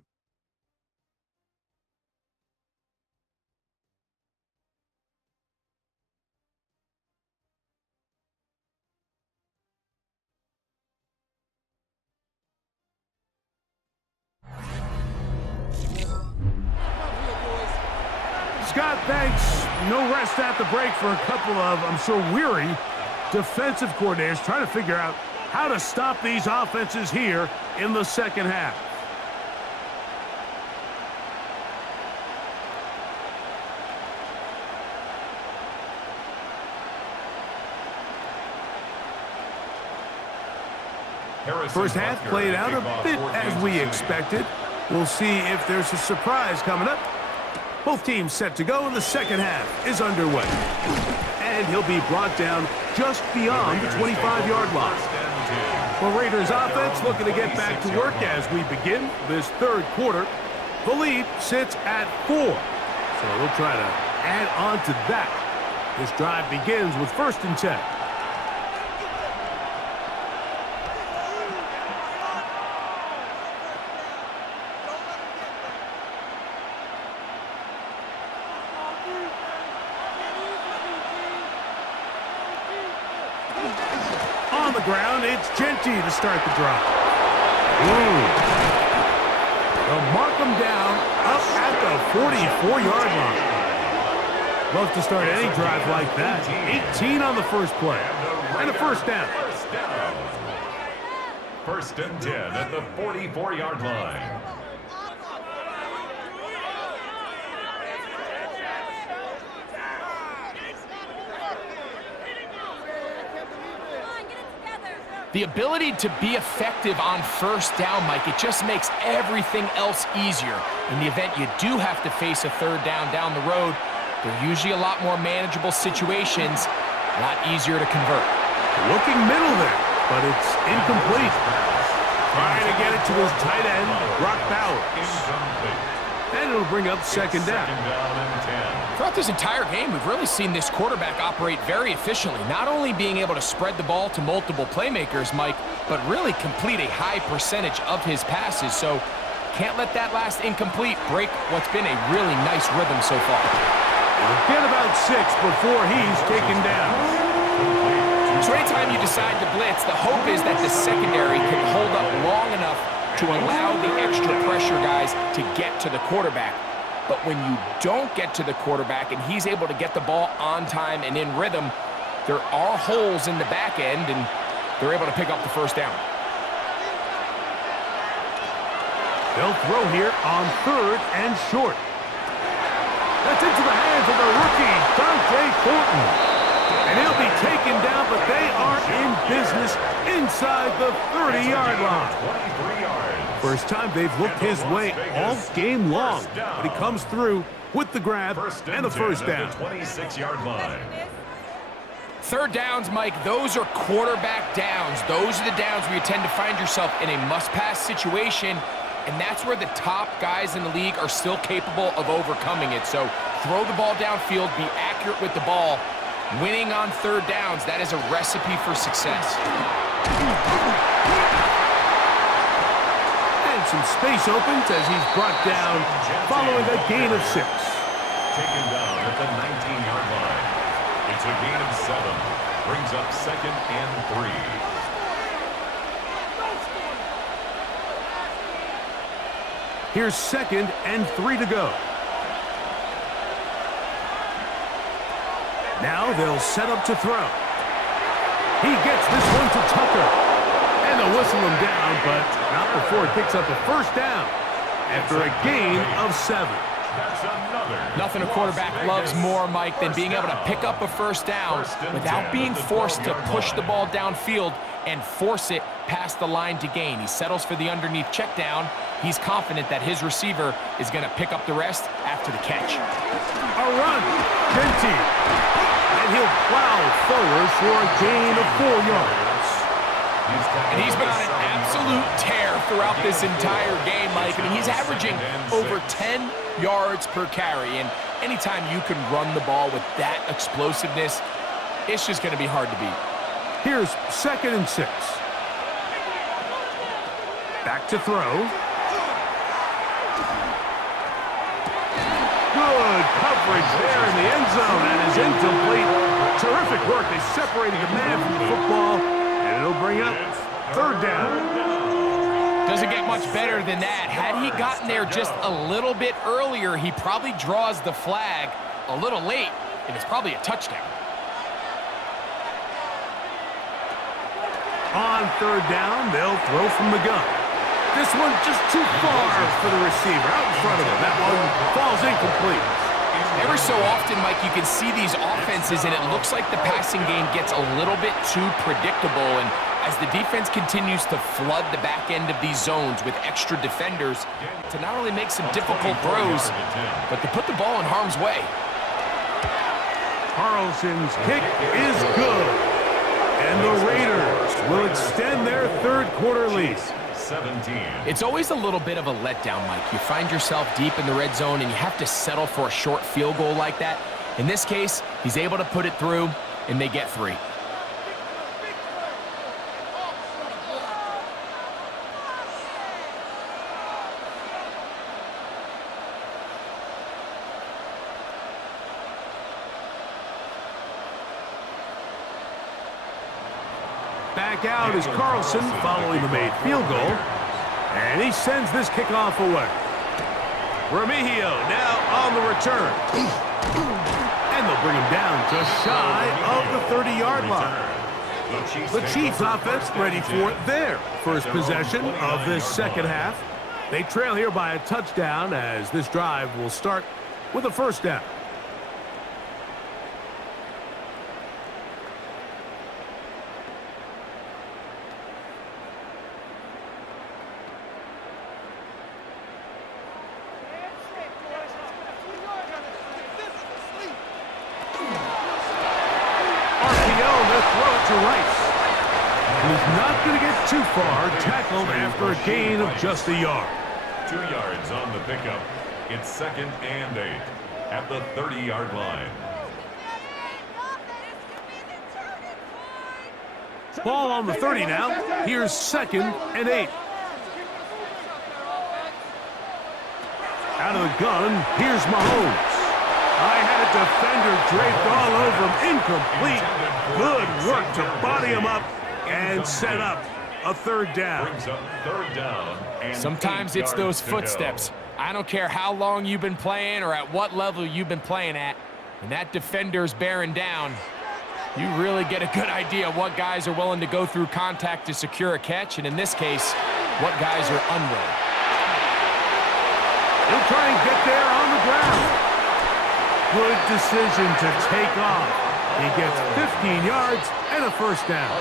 Scott, thanks. No rest at the break for a couple of, I'm sure, weary defensive coordinators trying to figure out how to stop these offenses here in the second half. First half played out a bit as we expected. We'll see if there's a surprise coming up. Both teams set to go, and the second half is underway. And he'll be brought down just beyond the 25-yard line. The Raiders offense looking to get back to work as we begin this third quarter. The lead sits at 4. So they'll try to add on to that. This drive begins with 1st and 10. On the ground, it's Genty to start the drive. They'll mark them down up at the 44-yard line. Love to start any drive like that. 18 on the first play. And a first down. 1st and 10 at the 44-yard line. The ability to be effective on first down, Mike, it just makes everything else easier. In the event you do have to face a third down the road, they're usually a lot more manageable situations, a lot easier to convert. Looking middle there, but it's incomplete. Trying to get it to his tight end, Brock Bowers. And it'll bring up second down. Throughout this entire game, we've really seen this quarterback operate very efficiently, not only being able to spread the ball to multiple playmakers, Mike, but really complete a high percentage of his passes. So can't let that last incomplete break what's been a really nice rhythm so far. We'll get about 6 before he's taken down. So anytime you decide to blitz, the hope is that the secondary can hold up long enough to allow the extra pressure guys to get to the quarterback. But when you don't get to the quarterback and he's able to get the ball on time and in rhythm, there are holes in the back end, and they're able to pick up the first down. They'll throw here on 3rd and short. That's into the hands of the rookie, Dante Thornton. And he'll be taken down, but they are in business inside the 30-yard line. First time they've looked his way all game long, but he comes through with the grab and a first down. 26-yard line. Third downs, Mike, those are quarterback downs. Those are the downs where you tend to find yourself in a must-pass situation, and that's where the top guys in the league are still capable of overcoming it. So throw the ball downfield, be accurate with the ball. Winning on third downs, that is a recipe for success. And some space opens as he's brought down following a gain of 6. Taken down at the 19-yard line. It's a gain of 7. Brings up 2nd and 3. Here's 2nd and 3 to go. Now they'll set up to throw. He gets this one to Tucker. And they'll whistle him down, but not before he picks up a first down after a gain of 7. Nothing a quarterback loves more, Mike, than being able to pick up a first down without being forced to push the ball downfield and force it past the line to gain. He settles for the underneath check down. He's confident that his receiver is going to pick up the rest after the catch. A run. Genty. And he'll plow forward for a gain of 4 yards. And he's been on an absolute tear throughout this entire game, Mike. I mean, he's averaging over 10 yards per carry. And anytime you can run the ball with that explosiveness, it's just going to be hard to beat. Here's 2nd and 6. Back to throw. Good coverage there in the end zone. That is incomplete. Terrific work. They separated the man from the football, and it'll bring up 3rd down. Doesn't get much better than that. Had he gotten there just a little bit earlier, he probably draws the flag a little late, and it's probably a touchdown. On third down, they'll throw from the gun. This one just too far for the receiver. Out in front of him. That one falls incomplete. Every so often, Mike, you can see these offenses, and it looks like the passing game gets a little bit too predictable. And as the defense continues to flood the back end of these zones with extra defenders to not only make some difficult throws, but to put the ball in harm's way. Carlson's kick is good. And the Raiders will extend their third quarter lead. 17. It's always a little bit of a letdown, Mike. You find yourself deep in the red zone, and you have to settle for a short field goal like that. In this case, he's able to put it through, and they get 3. Back out is Carlson following the made field goal. And he sends this kickoff away. Remigio now on the return. And they'll bring him down just shy of the 30-yard line. The Chiefs offense ready for their first possession of this second half. They trail here by a touchdown as this drive will start with a first down. He's not going to get too far, tackled after a gain of just a yard. 2 yards on the pickup. It's 2nd and 8 at the 30-yard line. Ball on the 30 now. Here's 2nd and 8. Out of the gun, here's Mahomes. I had a defender draped all over him. Incomplete. Good work to body him up and set up a third down. Sometimes it's those footsteps. I don't care how long you've been playing or at what level you've been playing at. When that defender's bearing down, you really get a good idea of what guys are willing to go through contact to secure a catch, and in this case, what guys are unwilling. He'll try and get there on the ground. Good decision to take off. He gets 15 yards and a first down.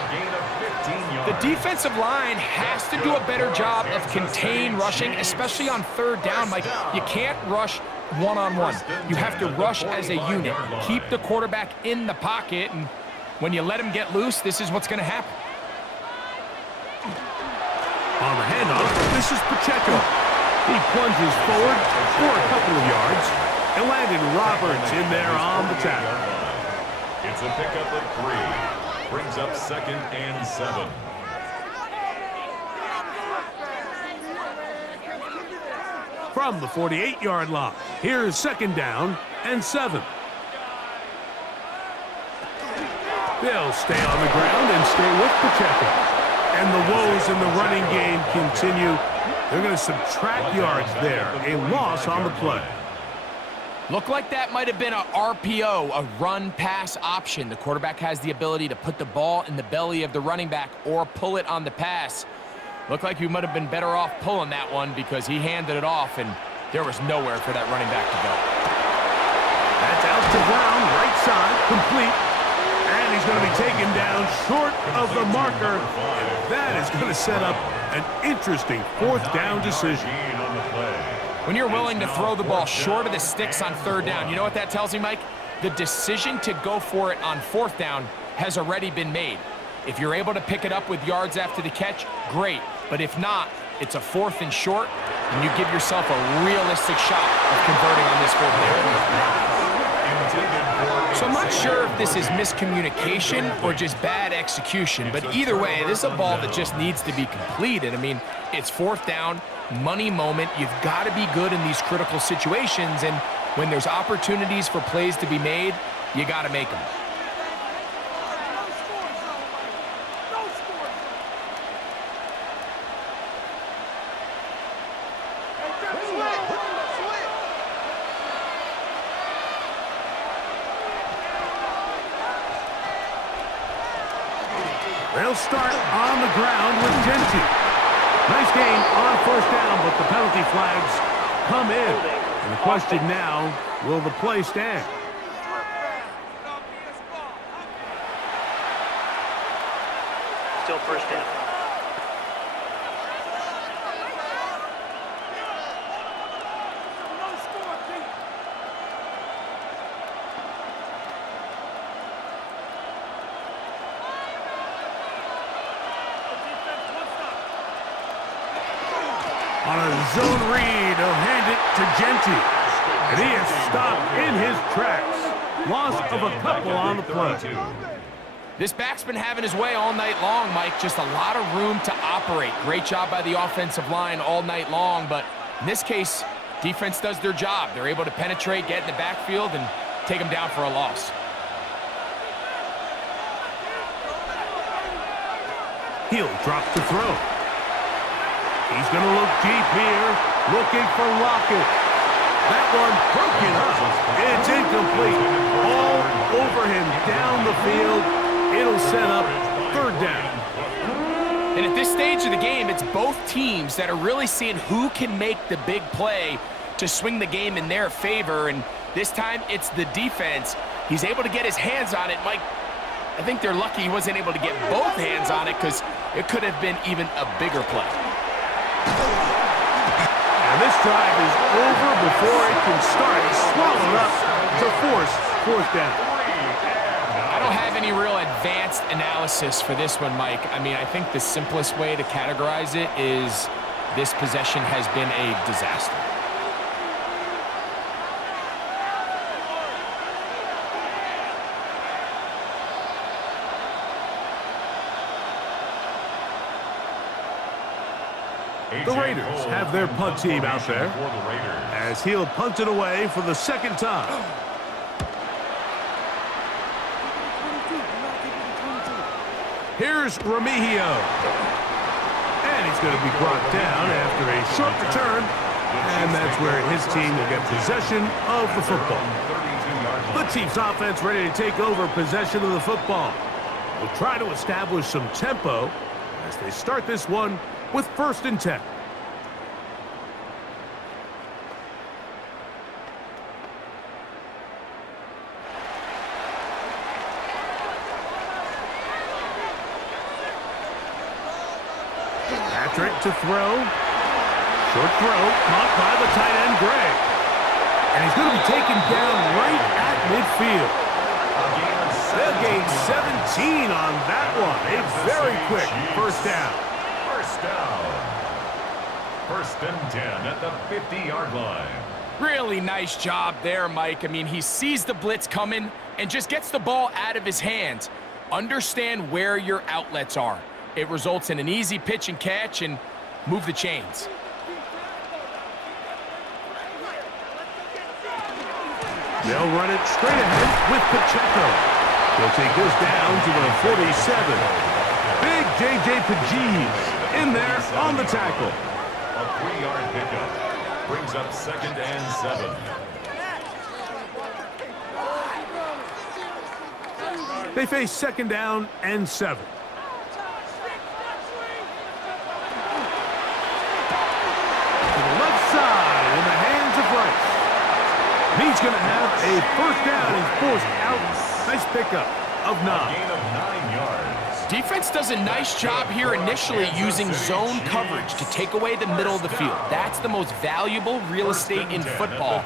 The defensive line has to do a better job of contain rushing, especially on third down. Like, you can't rush one-on-one. You have to rush as a unit. Keep the quarterback in the pocket, and when you let him get loose, this is what's going to happen. On the handoff, this is Pacheco. He plunges forward for a couple of yards, and landed Roberts in there on the tackle. It's a pickup of 3. Brings up 2nd and 7. From the 48-yard line, here's 2nd down and 7. They'll stay on the ground and stay with Pacheco. And the woes in the running game continue. They're going to subtract yards there. A loss on the play. Looked like that might have been a RPO, a run-pass option. The quarterback has the ability to put the ball in the belly of the running back or pull it on the pass. Looked like you might have been better off pulling that one because he handed it off, and there was nowhere for that running back to go. That's out to Brown, right side, complete. And he's going to be taken down short of the marker. And that is going to set up an interesting 4th down decision. When you're willing to throw the ball short of the sticks on third down, you know what that tells me, Mike? The decision to go for it on 4th down has already been made. If you're able to pick it up with yards after the catch, great. But if not, it's a 4th and short, and you give yourself a realistic shot of converting on this 4th down. So I'm not sure if this is miscommunication or just bad execution, but either way, this is a ball that just needs to be completed. I mean, it's 4th down, money moment. You've got to be good in these critical situations, and when there's opportunities for plays to be made, you got to make them. They'll start on the ground with Genti. Nice gain on first down, but the penalty flags come in. And the question now, will the play stand? Still first down. On a zone read, he'll hand it to Genti. And he is stopped in his tracks. Loss of a couple on the play. This back's been having his way all night long, Mike. Just a lot of room to operate. Great job by the offensive line all night long, but in this case, defense does their job. They're able to penetrate, get in the backfield, and take them down for a loss. He'll drop to throw. He's going to look deep here, looking for Lockett. That one broken up. It's incomplete. All over him down the field. It'll set up third down. And at this stage of the game, it's both teams that are really seeing who can make the big play to swing the game in their favor. And this time, it's the defense. He's able to get his hands on it. Mike, I think they're lucky he wasn't able to get both hands on it because it could have been even a bigger play. And this drive is over before it can start. He's swallowed up to force fourth down. I don't have any real advanced analysis for this one, Mike. I mean, I think the simplest way to categorize it is this possession has been a disaster. The Raiders have their punt team out there as he'll punt it away for the second time. Here's Remigio. And he's going to be brought down after a short return. And that's where his team will get possession of the football. The Chiefs offense ready to take over possession of the football. Will try to establish some tempo as they start this one with 1st and 10. Patrick to throw. Short throw, caught by the tight end, Gray. And he's going to be taken down right at midfield. They'll gain 17 on that one. A very quick first down. First down. 1st and 10 at the 50-yard line. Really nice job there, Mike. I mean, he sees the blitz coming and just gets the ball out of his hands. Understand where your outlets are. It results in an easy pitch and catch and move the chains. They'll run it straight ahead with Pacheco. They'll take this down to the 47. Big J.J. Pajees in there on the tackle. A 3-yard pickup brings up 2nd and 7. They face 2nd down and 7. To the left side in the hands of Rice. He's going to have a first down. He's forced out. Nice pickup of 9. A gain of 9 yards. Defense does a nice job here initially using zone coverage to take away the middle of the field. That's the most valuable real estate in football.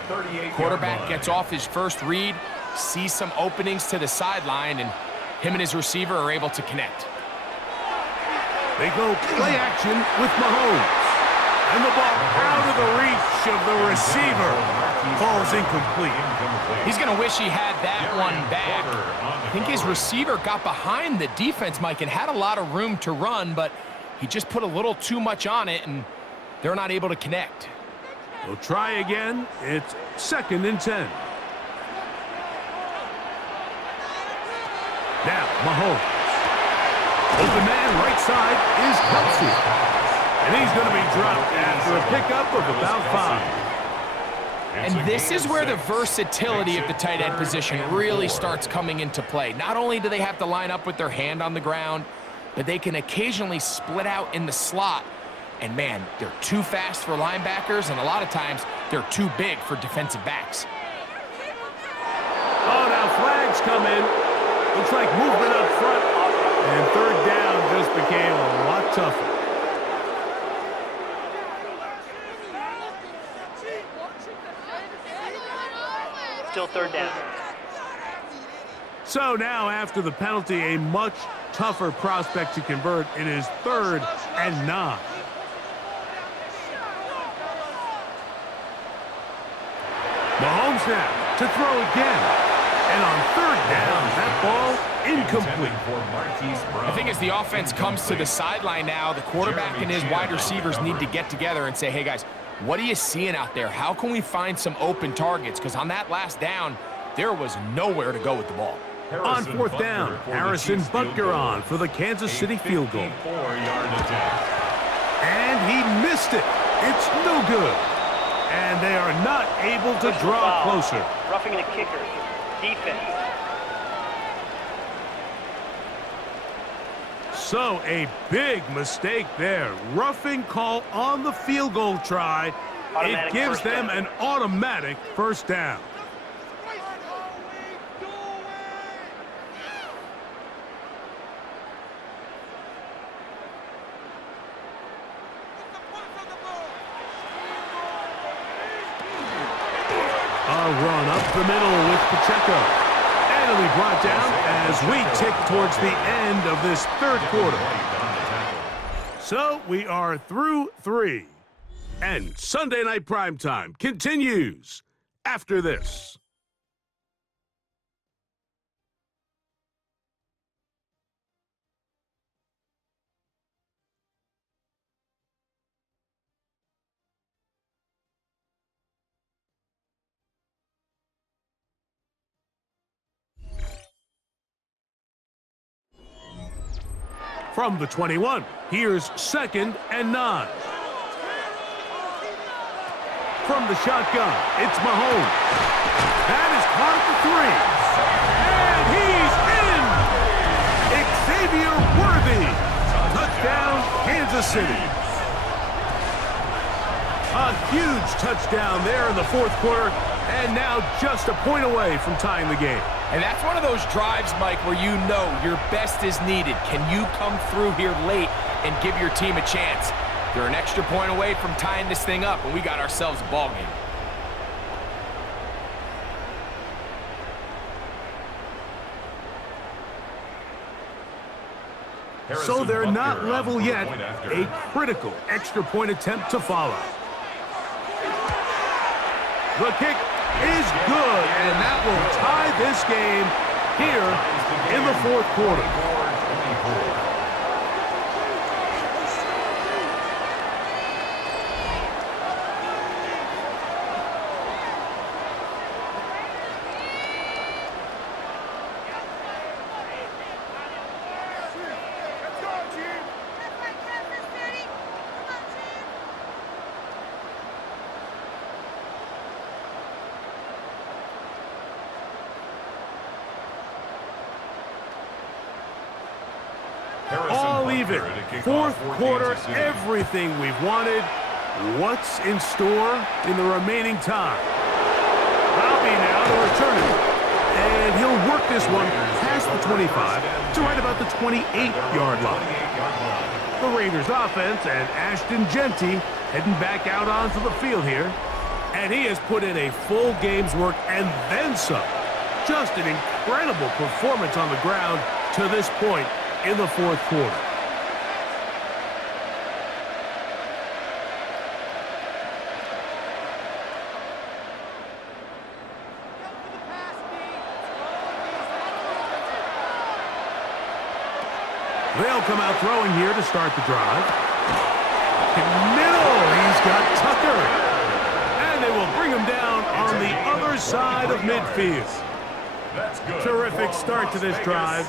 Quarterback gets off his first read, sees some openings to the sideline, and him and his receiver are able to connect. They go play action with Mahomes. And the ball out of the reach of the receiver. Falls incomplete. He's going to wish he had that one back. I think his receiver got behind the defense, Mike, and had a lot of room to run, but he just put a little too much on it, and they're not able to connect. We'll try again. It's 2nd and 10. Now, Mahomes. Open man, right side is Kelsey. And he's going to be dropped after a pickup of about 5. And this is where the versatility of the tight end position really starts coming into play. Not only do they have to line up with their hand on the ground, but they can occasionally split out in the slot. And man, they're too fast for linebackers, and a lot of times they're too big for defensive backs. Oh, now flags come in. Looks like movement up front. And third down just became a lot tougher. Still third down. So now, after the penalty, a much tougher prospect to convert. It is 3rd and 9. Mahomes now to throw again. And on 3rd down, that ball incomplete. I think as the offense comes to the sideline now, the quarterback and his wide receivers need to get together and say, hey, guys, what are you seeing out there? How can we find some open targets? Because on that last down, there was nowhere to go with the ball. On 4th down, Harrison Butker on for the Kansas City field goal. And he missed it. It's no good. And they are not able to draw closer. Roughing the kicker. Defense. So a big mistake there. Roughing call on the field goal try. It gives them an automatic first down. A run up the middle with Pacheco. And it'll be brought down as we tick towards the end of this 3rd quarter. So we are through 3. And Sunday Night Primetime continues after this. From the 21, here's 2nd and 9. From the shotgun, it's Mahomes. That is caught at the 3. And he's in! Xavier Worthy. Touchdown, Kansas City. A huge touchdown there in the 4th quarter, and now just a point away from tying the game. And that's one of those drives, Mike, where you know your best is needed. Can you come through here late and give your team a chance? They're an extra point away from tying this thing up, and we got ourselves a ball game. So they're not level yet. A critical extra point attempt to follow. The kick is good, and that will tie this game here in the 4th quarter. All even. 4th quarter, everything we've wanted. What's in store in the remaining time? Bobby now to return it. And he'll work this one past the 25 to right about the 28-yard line. The Raiders offense and Ashton Genty heading back out onto the field here. And he has put in a full game's work and then some. Just an incredible performance on the ground to this point in the 4th quarter. They'll come out throwing here to start the drive. Middle, he's got Tucker. And they will bring him down on the other side of midfield. Terrific start to this drive.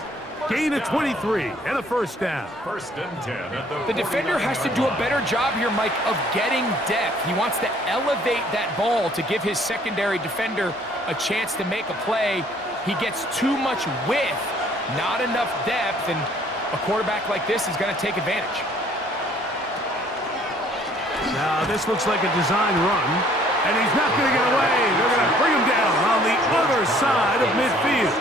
Gain of 23 and a first down. 1st and 10 at The defender has to do a better job here, Mike, of getting depth. He wants to elevate that ball to give his secondary defender a chance to make a play. He gets too much width, not enough depth, and a quarterback like this is going to take advantage. Now, this looks like a design run, and he's not going to get away. They're going to bring him down on the other side of midfield.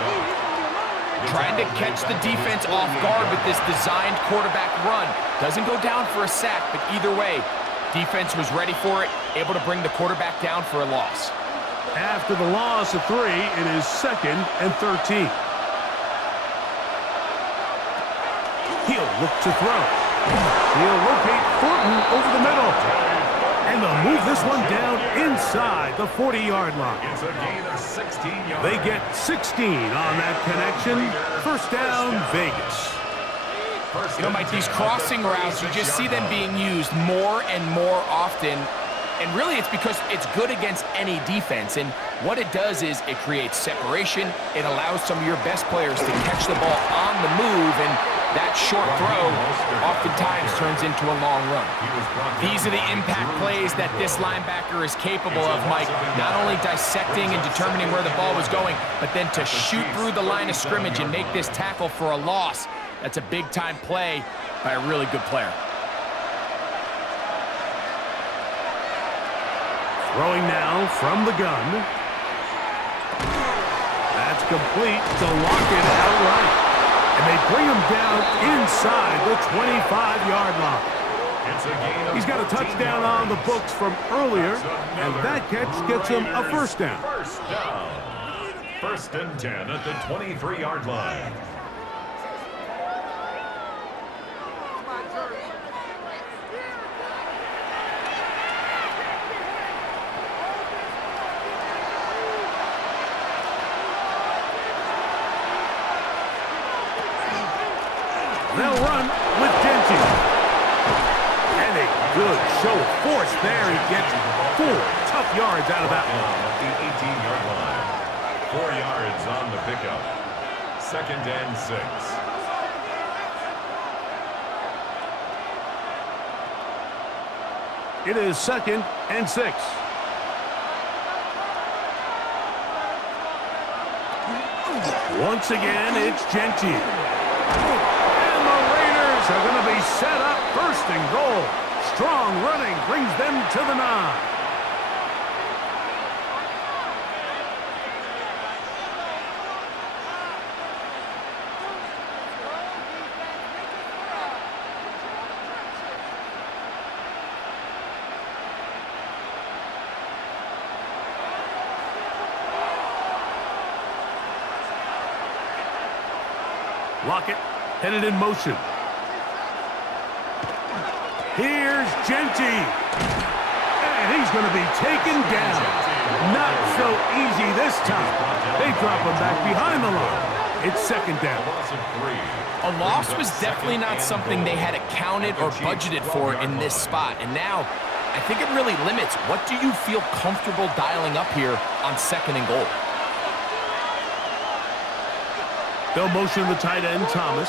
Trying to catch the defense off guard with this designed quarterback run. Doesn't go down for a sack, but either way, defense was ready for it, able to bring the quarterback down for a loss. After the loss of 3, it is 2nd and 13. He'll look to throw. He'll locate Thornton over the middle. And they'll move this one down inside the 40-yard line. It's a gain of 16 yards. They get 16 on that connection. First down, Vegas. You know, Mike, these crossing routes, you just see them being used more and more often. And really, it's because it's good against any defense. And what it does is it creates separation. It allows some of your best players to catch the ball on the move. And that short throw oftentimes turns into a long run. These are the impact plays that this linebacker is capable of, Mike. Not only dissecting and determining where the ball was going, but then to shoot through the line of scrimmage and make this tackle for a loss. That's a big-time play by a really good player. Throwing now from the gun. That's complete to lock it outright. And they bring him down inside the 25-yard line. He's got a touchdown on the books from earlier, and that catch gets him a first down. First down. 1st and 10 at the 23-yard line. They'll run with Genty. And a good show of force there. He gets 4 tough yards out of that one. At the 18-yard line. 4 yards on the pickup. 2nd and 6. It is 2nd and 6. Once again, it's Genty. Are going to be set up 1st and goal. Strong running brings them to the 9. Lockett headed in motion. Here's Genty. And he's going to be taken down. Not so easy this time. They drop him back behind the line. It's 2nd down. A loss was definitely not something they had accounted or budgeted for in this spot. And now, I think it really limits what do you feel comfortable dialing up here on 2nd and goal. They'll motion the tight end, Thomas.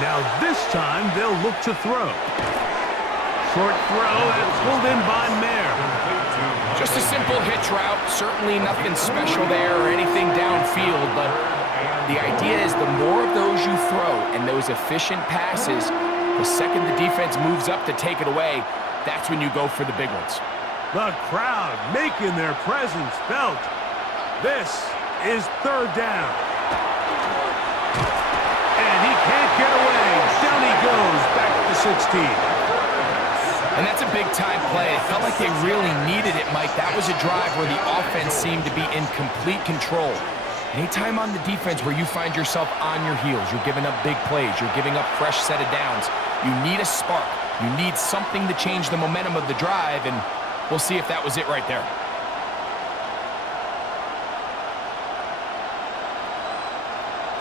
Now this time they'll look to throw. Short throw that's pulled in by Mayer. Just a simple hitch route. Certainly nothing special there or anything downfield, but the idea is the more of those you throw and those efficient passes, the second the defense moves up to take it away, that's when you go for the big ones. The crowd making their presence felt. This is 3rd down. And he can't get away. Down he goes back to 16. And that's a big-time play. It felt like they really needed it, Mike. That was a drive where the offense seemed to be in complete control. Anytime on the defense where you find yourself on your heels, you're giving up big plays, you're giving up fresh set of downs, you need a spark. You need something to change the momentum of the drive, and we'll see if that was it right there.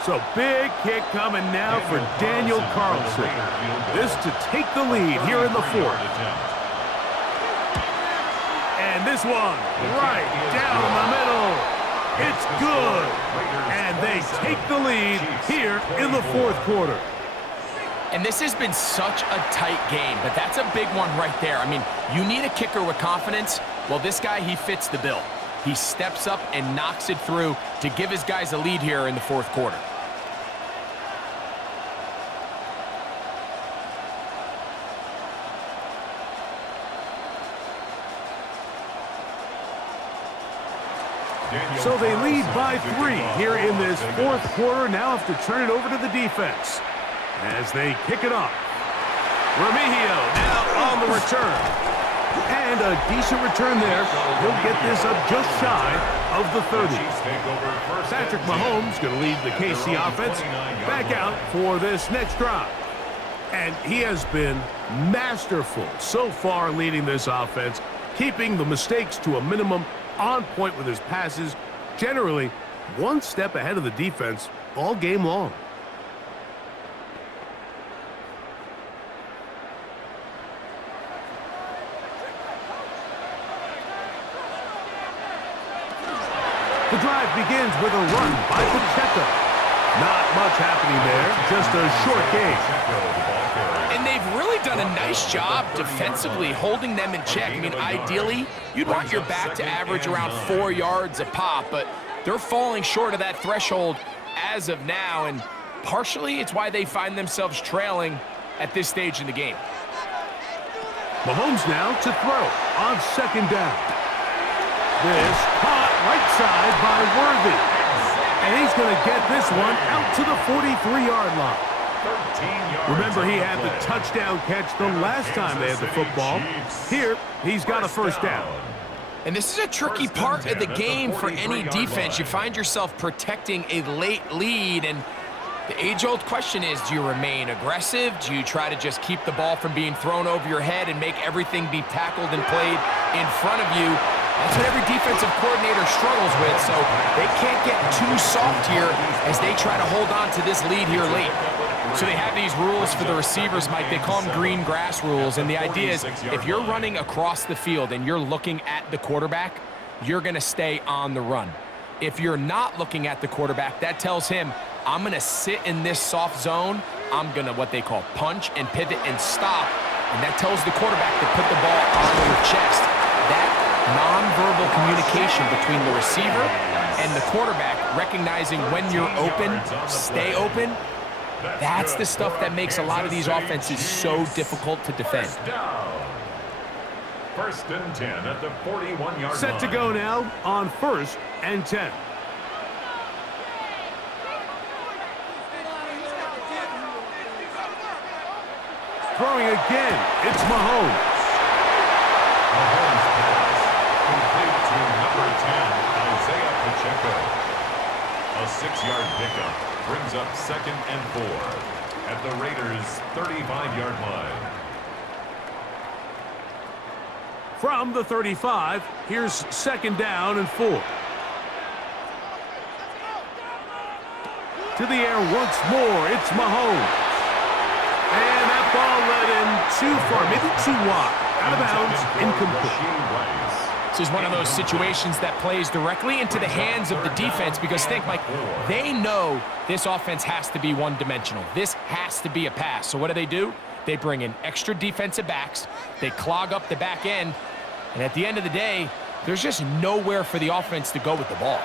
So big kick coming now for Daniel Carlson. This to take the lead here in the 4th. And this one right down the middle. It's good. And they take the lead here in the 4th quarter. And this has been such a tight game, but that's a big one right there. I mean, you need a kicker with confidence. Well, this guy, he fits the bill. He steps up and knocks it through to give his guys a lead here in the fourth quarter. So they lead by 3 here in this fourth quarter. Now have to turn it over to the defense as they kick it off. Remigio now on the return. And a decent return there. He'll get this up just shy of the 30. Patrick Mahomes going to lead the KC offense back out for this next drive. And he has been masterful so far leading this offense, keeping the mistakes to a minimum, on point with his passes, generally one step ahead of the defense all game long. The drive begins with a run by Pacheco. Not much happening there, just a short game. And they've really done a nice job defensively holding them in check. I mean, ideally, you'd want your back to average around 4 yards a pop, but they're falling short of that threshold as of now, and partially it's why they find themselves trailing at this stage in the game. Mahomes now to throw on second down. This caught right side by Worthy. And he's going to get this one out to the 43-yard line. Remember, he had the touchdown catch the last time they had the football. Here, he's got a first down. And this is a tricky part of the game for any defense. You find yourself protecting a late lead, and the age-old question is, do you remain aggressive? Do you try to just keep the ball from being thrown over your head and make everything be tackled and played in front of you? That's what every defensive coordinator struggles with, so they can't get too soft here as they try to hold on to this lead here late. So they have these rules for the receivers, Mike. They call them green grass rules, and the idea is if you're running across the field and you're looking at the quarterback, you're going to stay on the run. If you're not looking at the quarterback, that tells him, I'm going to sit in this soft zone. I'm going to what they call punch and pivot and stop, and that tells the quarterback to put the ball on your chest. That nonverbal communication between the receiver and the quarterback, recognizing when you're open, stay open, that's the stuff that makes a lot of these offenses so difficult to defend. First and 10 at the 41-yard line. Set to go now on 1st and 10. Throwing again, it's Mahomes. Mahomes pass complete to number 10, Isaiah Pacheco. A 6-yard pickup brings up 2nd and 4 at the Raiders' 35-yard line. From the 35, here's 2nd down and 4. To the air once more, it's Mahomes. And that ball led in too far, maybe too wide. Out of bounds, incomplete. This is one of those situations that plays directly into the hands of the defense because think, Mike, they know this offense has to be one-dimensional. This has to be a pass. So what do? They bring in extra defensive backs. They clog up the back end. And at the end of the day, there's just nowhere for the offense to go with the ball.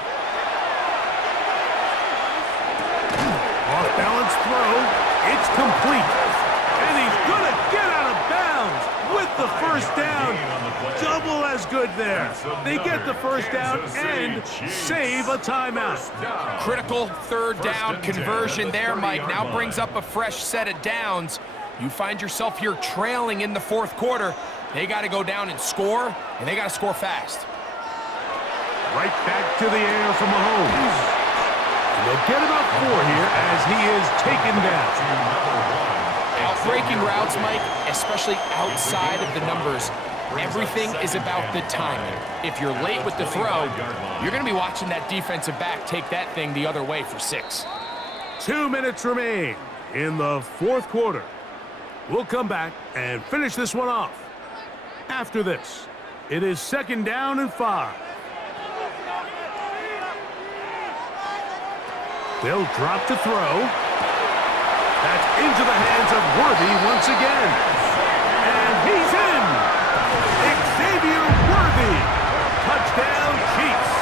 Off-balance throw. It's complete. And he's going to get out of bounds with the first down. Double as good there. They get the first down and save a timeout. Critical 3rd down conversion there, Mike. Now brings up a fresh set of downs. You find yourself here trailing in the 4th quarter. They got to go down and score, and they got to score fast. Right back to the air from Mahomes. And they'll get about 4 here as he is taken down. Outbreaking routes, Mike, especially outside of the numbers, everything is about the timing. If you're late with the throw, you're going to be watching that defensive back take that thing the other way for 6. 2 minutes remain in the 4th quarter. We'll come back and finish this one off. After this, it is 2nd down and 5. They'll drop to throw. That's into the hands of Worthy once again. And he's in! Xavier Worthy. Touchdown, Chiefs.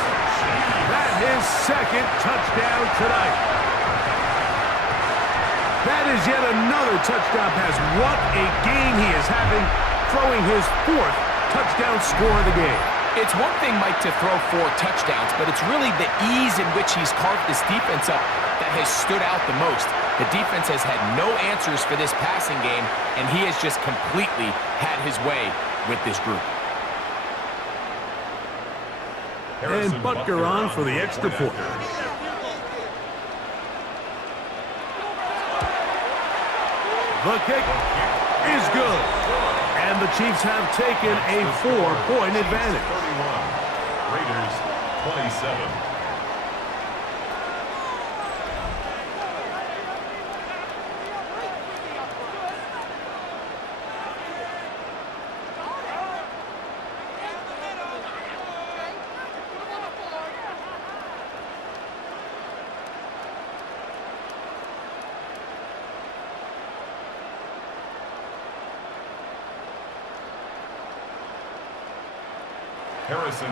touchdown pass. What a game he is having, throwing his 4th touchdown score of the game. It's one thing, Mike, to throw 4 touchdowns, but it's really the ease in which he's carved this defense up that has stood out the most. The defense has had no answers for this passing game, and he has just completely had his way with this group. And Butker on for the extra point. The kick is good. And the Chiefs have taken a 4-point advantage. 31. Raiders 27.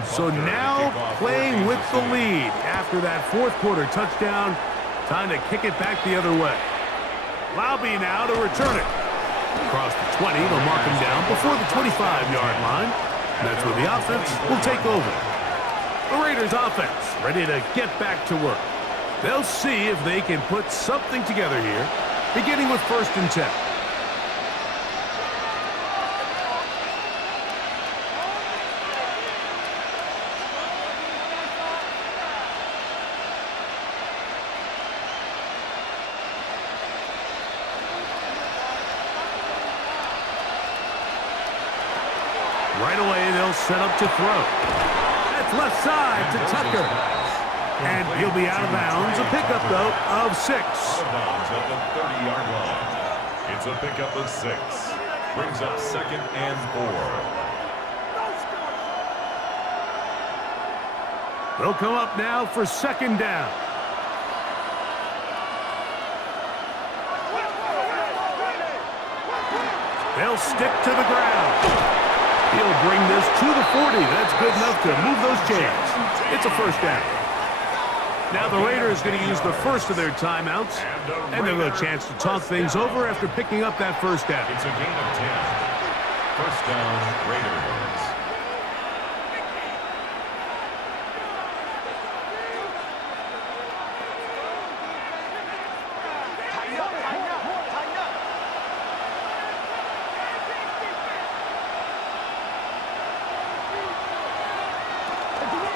So now playing with the lead after that 4th quarter touchdown. Time to kick it back the other way. Lobby now to return it. Across the 20, they'll mark him down before the 25-yard line. And that's where the offense will take over. The Raiders offense ready to get back to work. They'll see if they can put something together here, beginning with 1st and 10. Right away, they'll set up to throw. That's left side to Tucker. And he'll be out of bounds. A pickup, though, of 6. Out of bounds at the 30-yard line. It's a pickup of 6. Brings up 2nd and 4. They'll come up now for 2nd down. They'll stick to the ground. He'll bring this to the 40. That's good enough to move those chains. It's a 1st down. Now the Raiders going to use the first of their timeouts, and they'll have a chance to talk things over after picking up that 1st down. It's a gain of 10. 1st down, Raiders.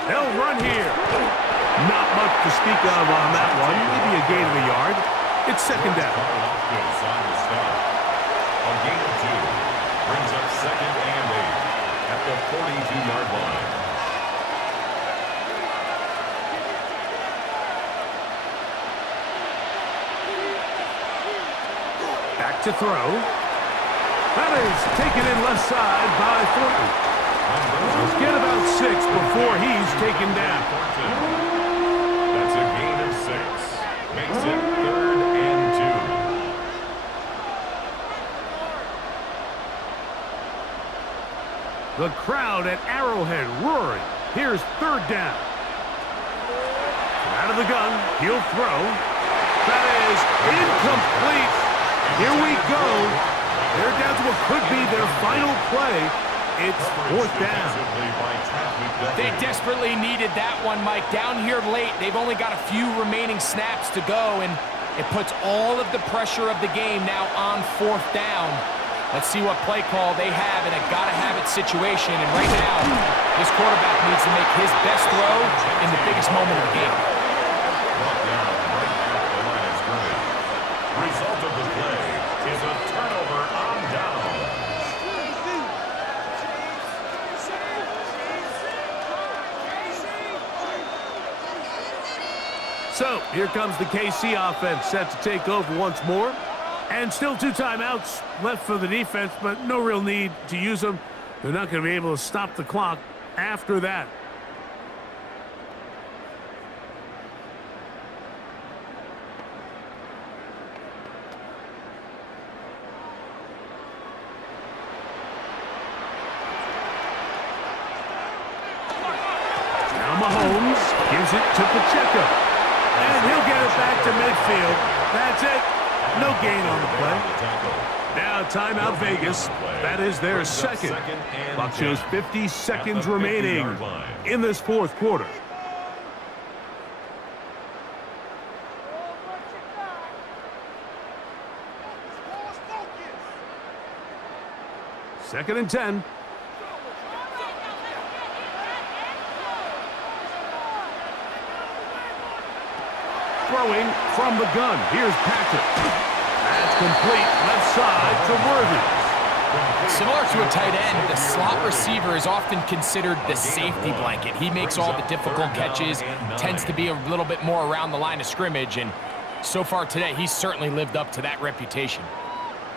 They'll run here. Not much to speak of on that one. Maybe a gain of a yard. It's 2nd down. A gain of 2. Brings up 2nd and 8 at the 42-yard line. Back to throw. That is taken in left side by Thornton. Let's get about 6 before he's taken down. That's a gain of 6. Makes it 3rd and 2. The crowd at Arrowhead roaring. Here's 3rd down. Out of the gun, he'll throw. That is incomplete. Here we go. They're down to what could be their final play. It's 4th down. They desperately needed that one, Mike. Down here late, they've only got a few remaining snaps to go, and it puts all of the pressure of the game now on 4th down. Let's see what play call they have in a gotta-have-it situation, and right now, this quarterback needs to make his best throw in the biggest moment of the game. Brought down right at the line of scrimmage. Result of the play is a turnover on down. So, here comes the KC offense set to take over once more. And still 2 timeouts left for the defense, but no real need to use them. They're not going to be able to stop the clock after that. Now Mahomes gives it to Pacheco. And he'll get it back to midfield. That's it. No gain on the play. Now timeout Vegas. That is their second. Clock shows 50 seconds remaining in this fourth quarter. Second and 10. Throwing from the gun. Here's Patrick. That's complete. Left side to Worthy. Similar to a tight end, the slot receiver is often considered the safety blanket. He makes all the difficult catches, tends to be a little bit more around the line of scrimmage, and so far today, he's certainly lived up to that reputation.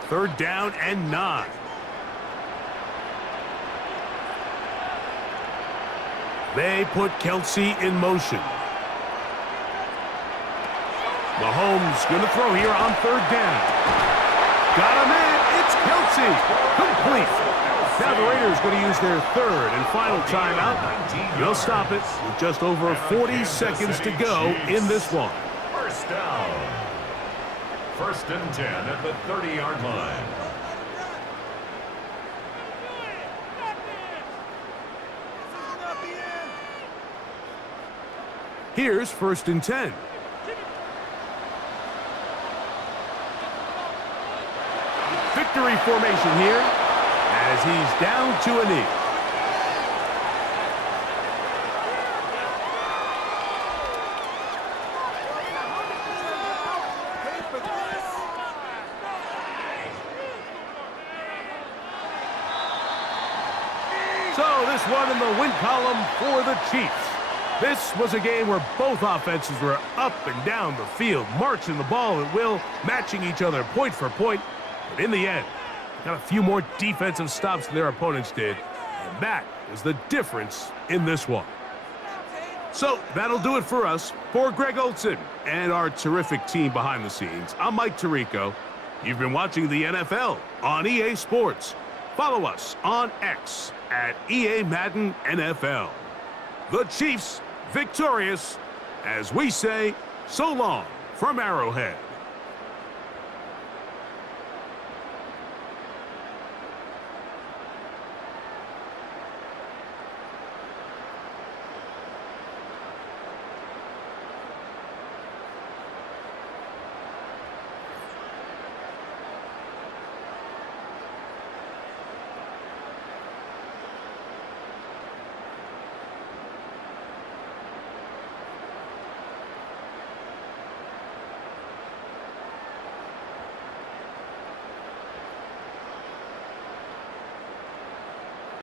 Third down and 9. They put Kelsey in motion. Mahomes going to throw here on third down. Got him in. It's Kelsey. Complete. Now the Raiders going to use their third and final timeout. They'll stop it with just over 40 seconds to go in this one. First down. First and 10 at the 30-yard line. Here's first and 10. Victory formation here as he's down to a knee. So this one in the win column for the Chiefs. This was a game where both offenses were up and down the field, marching the ball at will, matching each other point for point. But in the end, got a few more defensive stops than their opponents did, and that is the difference in this one. So that'll do it for us. For Greg Olsen and our terrific team behind the scenes, I'm Mike Tirico. You've been watching the NFL on EA Sports. Follow us on X at EA Madden NFL. The Chiefs victorious as we say so long from Arrowhead.